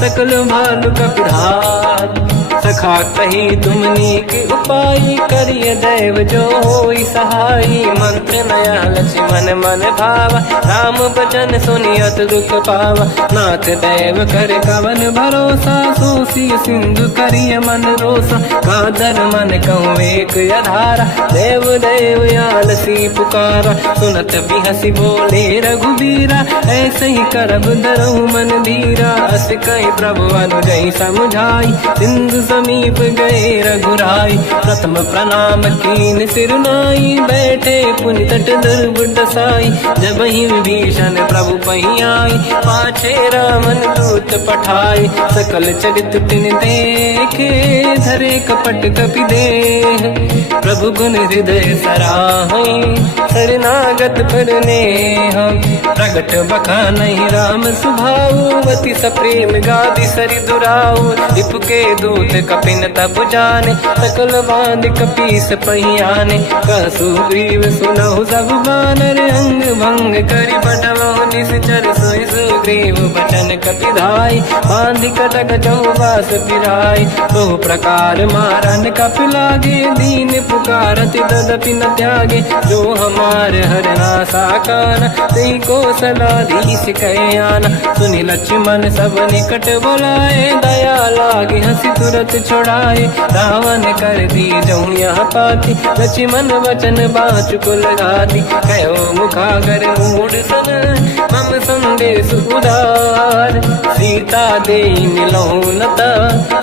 सकल भालु कपिधार। सखा कही तुमनी के उपाय, करिय दैव जो होई सहाई। मंत्र नया लक्ष्मण मन भावा, राम बचन सुनियत दुख पावा। नाथ दैव कर कवन भरोसा, सोसी सिंधु करिय मन रोसा। कादर मन कहूँ एक अधारा, देव देव आलसी पुकारा। सुनत बिहसी बोले रघुबीरा, ऐसे ही करब दरहु मन धीरा। अस कहीं प्रभु अनुजई समझाई, सिंधु समीप गए रघुराई। प्रथम प्रणाम कीन सिरनाई, बैठे पुनि तट दुर्बुड साई। जब ही विभीषण प्रभु पही आई, पाछे रामन दूत पठाई। सकल चरित तिन देखे, धरे कपट कपि देह। प्रभु गुण हृदय सराहई, शरणागत पर नेह। प्रगट बखानहि राम सुभाऊ, अति सप्रेम गादि सरि दुराऊ। रिपु के दूत कपिन तब जाने, सकल बांध कपीस पहियाने। कह सुग्रीव सुनहु सब बानर, अंग भंग करि बटमहु निश्चर। सोई सुग्रीव बचन कपिधाई, बांधि कटक चौबास पिराई। बहु प्रकार मारन कपि लागे, दीन पुकारत तदपि न त्यागे। जो हमार हरना साकाना, तेहि को सलाधीश कहे आना। सुनि लक्ष्मण सब निकट बोलाए, दया लागे हंसी तुरत छुड़ाए। रावण कर दी जऊँ यहाँ पाती, लक्ष्मण वचन बाचुकुल घाती। कहो मुखागर मूढ़ सन, मम संदेश उदार। सीता दे मिलहु लता,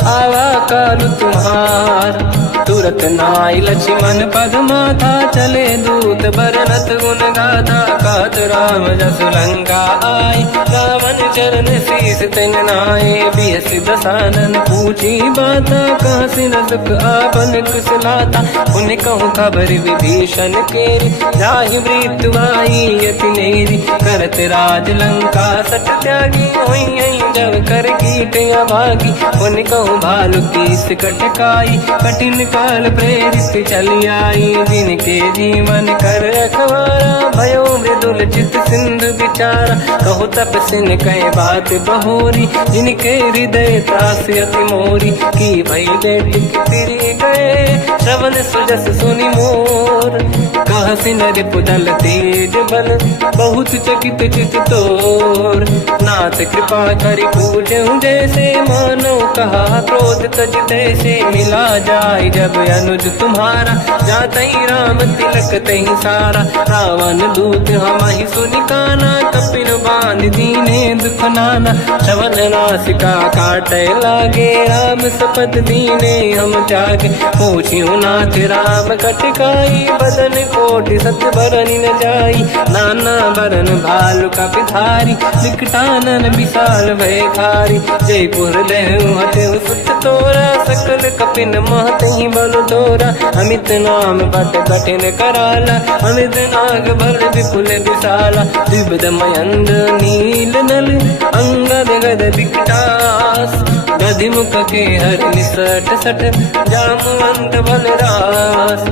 आवा काल तुम्हार। तुरत नाई लक्ष्मण पद माथा, चले दूत बरनत गुण गाथा। कहत राम जस लंका आय, रावण चरण शीस तिन नाय। बिहस दसानन पूछी बाता, कहाँ से न दुख आपन कुशलाता। उन कहूँ खबर विभीषण केरी, जाहि मृत्यु आई यति नेरी। करत राज लंका सट त्यागी, होई जब कर कीट अभागी। उन कहूँ भालु कीस कटकाई, कठिन काल प्रेरित चली आई। जिनके जीवन कर रखवारा, भयो मृदुल चित सिंधु विचारा। कहु तपसिन कहे बात बहोरी, जिनके हृदय त्रास अति मोरी। की भई बेटी फिर गए, श्रवण सुजस सुनि मोर। कहसि नर पुदल तेज बल, बहुत चकित चित तोर। नाथ कृपा करि पूजहु जैसे, मानो कहा क्रोध तज तैसे। मिला जाय जब अनुज तुम्हारा, जातहि राम तिलक तहि सारा। रावण दूत हमहि सुनि काना, कपिन बांध दीने दुख नाना। श्रवण नासिका काटै लागे, राम सपथ दीने हम त्यागे। पूछिहु नाथ राम कटकाई, बदन कोटि सत बरनि न जाई। नाना बरन भालु कपिधारी, विकटानन विशाल भयखारी। जयपुर देहु हतेहु सुत तोरा, सकल कपिन महतहि बल तोरा। अमित नाम बट कठिन कराला, अमित नाग बल विपुल विशाला। द्विविध मयंद्र नील नल, अंगद गद विकटास। गधिमुख के हर निसट सठ, जामवंत बलरास।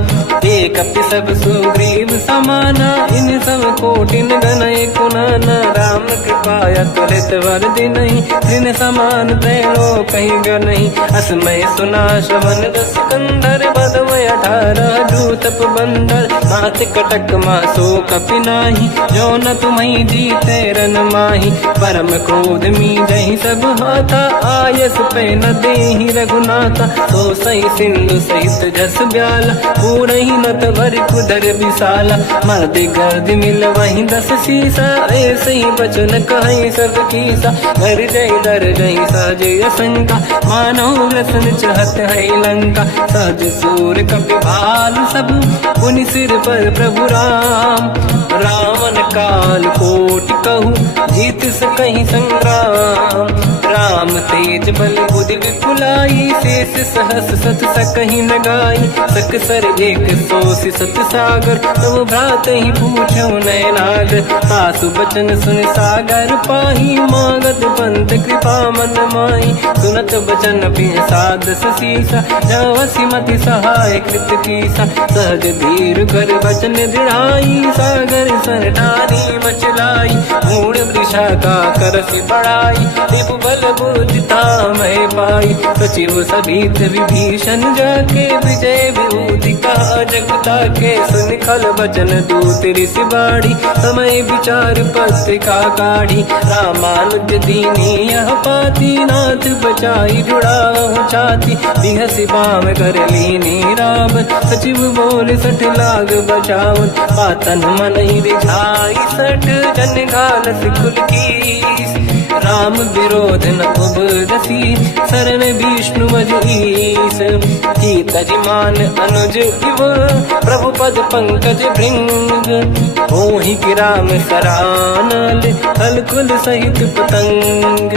एक अपि सब सुग्रीव समाना, इन सब कोटिन गणय कुनाना। राम कृपाया त्वरित वर दिनहि, दिन समान त्रैलोक कहीं गनहि। असमय सुना श्रवण रस कंधर, बदमय 18 जूतप बंदर। मात कटक मासो कपि नाही, जो न तुम्हि जीते रन माही। परम क्रोध मी जहि सब हाथा, आयस पे न देहि रघुनाथा। तो सही सिंधु सहित जस ब्याला, पूरहि नत भरि कुदर विशाला। मर्द गर्द मिल वही 10 सीसा, ऐसे ही बचन कहि सब कीसा। घर जय दर जय सहज असंका, मानव रसन चहत है लंका। सहज सूर कपि भाल सब, पुनि सिर पर प्रभु राम। रावण काल कोटि कहूँ, जीत सकहि संग्राम। राम तेज बल बुद्धि विपुलाई, शेष सहस सत सकहि न गाई। सकसर 180 सत सागर, तब भ्रात ही पूछौ नयनागर। सासु बचन सुन सागर पाही, मांगत पंत कृपा मन माही। सुनत बचन साध सीसा, जवसी मति सहाय कृत कीसा। सहज धीर कर बचन दृढ़ाई, सागर सन ठानी मचलाई। मूढ़ वृषा का करसि बढ़ाई, रिपु बल बुद्धि तामहि पाई। सचिव सभीत विभीषण जाके, विजय विभूति कहा जगता के। सुन खल बचन दूत ऋषि बाड़ी, समय विचार पत्रिका काढ़ी। रामानुज दीनी यह पाती, नाथ बचाई जुड़ाहु छाती। बिहसि बाम कर लीनी रावण, सचिव बोल 60 लाग बचावन। पातन मन ही रिझाई 60, जन घालस कुल कीस। राम विरोध न उबरसी, शरण विष्णु मजईस। कीतरिमान अनुज इव, प्रभु पद पंकज भृंग। ओहि कि राम सरानल, थल कुल सहित पतंग।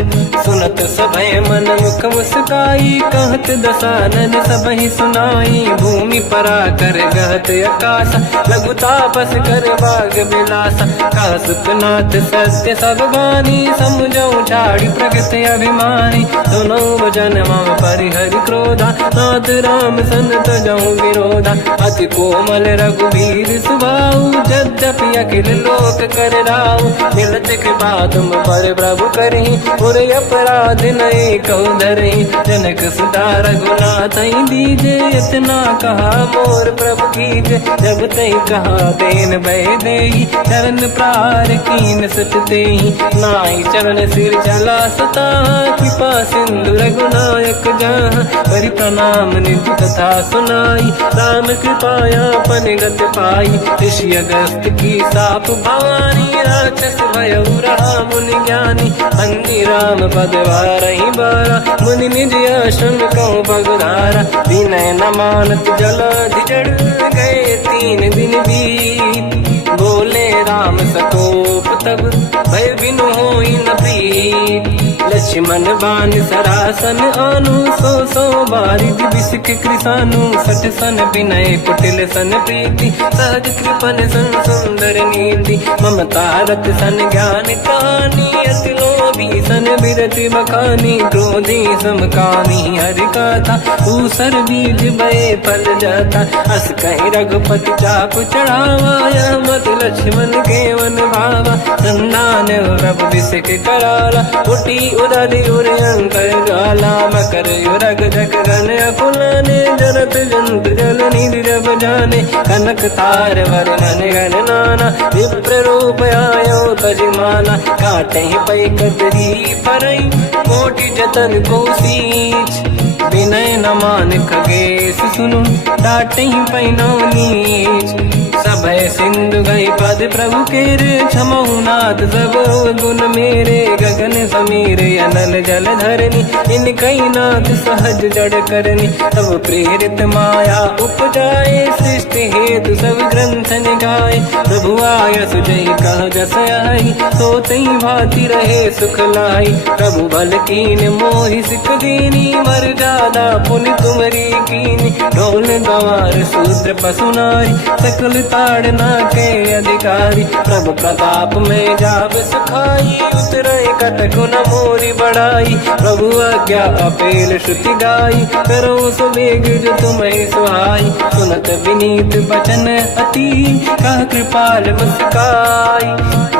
सुनत सभय मन मुख मुस्काई, कहत दसानन सबहि सुनाई। भूमि परा कर गहत आकाशा, लघु तापस कर बाग बिलासा। कहा सुखनाथ सत्य सब बानी, समझौ ठाड़ी प्रगत अभिमानी। दोनों वचन मम परिहरि क्रोधा, नाथ राम सन तजौ विरोधा। अति कोमल रघुवीर सुभाऊ, यद्यपि अखिल लोक कर राऊ। मिलत कृपा तुम पर प्रभु करहि, पुर अपराध नये कहु धरहि। जनक सुता रघुनाथ दीजे, इतना कहा मोर प्रभु कीजे। जब तई कहा देन भय देहि, चरण प्रहार कीन सट तेहि। नाहि चरण सिर चला सता, कृपा सिंधु रघुनायक जहाँ। हरि प्रणाम निधि कथा सुनाई, राम कृपाया पन गत पाई। ऋषि अगस्त की साप भवानी, राक्षस भयउ रहा मुनि ज्ञानी। अंगी राम पद वारहि बारा, मुनि निज आश्रम कहूँ पगधारा। विनय न मानत जलाधि जड़, गए 3 दिन बीत। बोले राम सकोप तब, भय बिनु होई न प्रीत। लक्ष्मण बाण सरासन आनु, 100 बारिधि बिसिक कृसानु। 60 सन विनय कुटिल सन प्रीति, सहज कृपन सन सुंदर नीति। ममता रत सन ज्ञान कहानी, अति लोभी सन बिरति बखानी। क्रोधी समकामी हरि कथा, ऊसर बीज बये फल जाता। अस कहि रघुपति चाप चढ़ावा, यह मत लक्ष्मण केवन भावा। संधान प्रभु बिसिक कराला, उठी उदधि उर अंकर ज्वाला। मकर युरग जग गण अकुलाने, जरत जंत जल निधि जब जाने। कनक तार वर्णन गण नाना, विप्र रूप आयो तजमाना। काटे पै कतरी परई, कोटि जतन को सींच। विनय न मान खगेश सुनु, डांटे पैनौ नीच। सभय सिंधु गई पद प्रभु केरे, क्षमहु नाथ सब गुण मेरे। गगन समीर अनल जल धरनी, इन कई नाथ सहज जड़ करनी। तब प्रेरित माया उपजाए, सृष्टि हेतु सब ग्रंथ निगाए। प्रभु आय सुजई कह जस आई, सोतई भांति रहे सुख लाई। प्रभु बल कीन मोहि सिख दीनी, मर जा राधा पुनि तुमरी कीनी, ढोल गंवार शूद्र पशु नारी, सकल ताड़ना के अधिकारी, प्रभु प्रताप में जाब सुखाई, उतरे कटक न मोरी बढ़ाई, प्रभु आज्ञा अपेल श्रुति गाई, करो सुबेग जो तुम्हें सुहाई, सुनत विनीत बचन अति, कह कृपाल मुस्काई,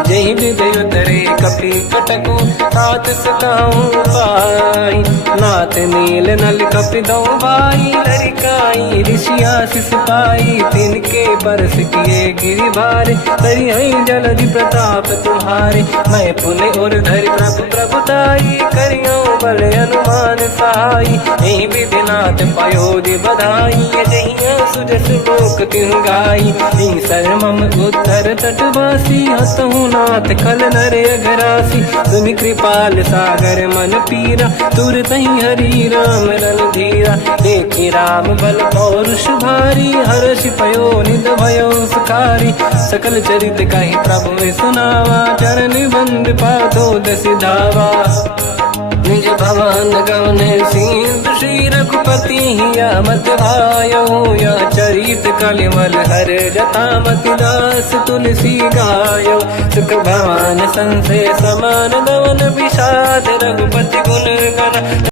जय विदय उतरे कपि कटकु, तात सकाऊं पाई, नाथ नील नल कपि दो भाई, लरिकाई ऋषि आशीष पाई, तिनके बरस किए गिरि भारे, तरी हई जलधि प्रताप तुम्हारे, मैं पुण्य और धरि प्रभु प्रभुताई, करियो बल अनुमान सहाई, यही विधिनाथ पयोधि बधाई, जहिया सुजस लोक तिहु गाई, सर मम उत्तर तटवासी, हतहु नाथ खल नर अघरासी, तुम कृपाल सागर मन पीरा, तुरत ही हरि राम रन धीरा, देखी राम बल पौरुष भारी, हर्ष पयो निध भयो सुखारी, सकल चरित कहि प्रभु सुनावा, चरण बंद पादो दस धावा, निज भवन गवन सिंधु श्री रघुपति या मत आयो, या चरित कलिमल हर जटा मति दास तुलसी गायो, सुख भवन संसे समान गवन विषाद रघुपति गुण गण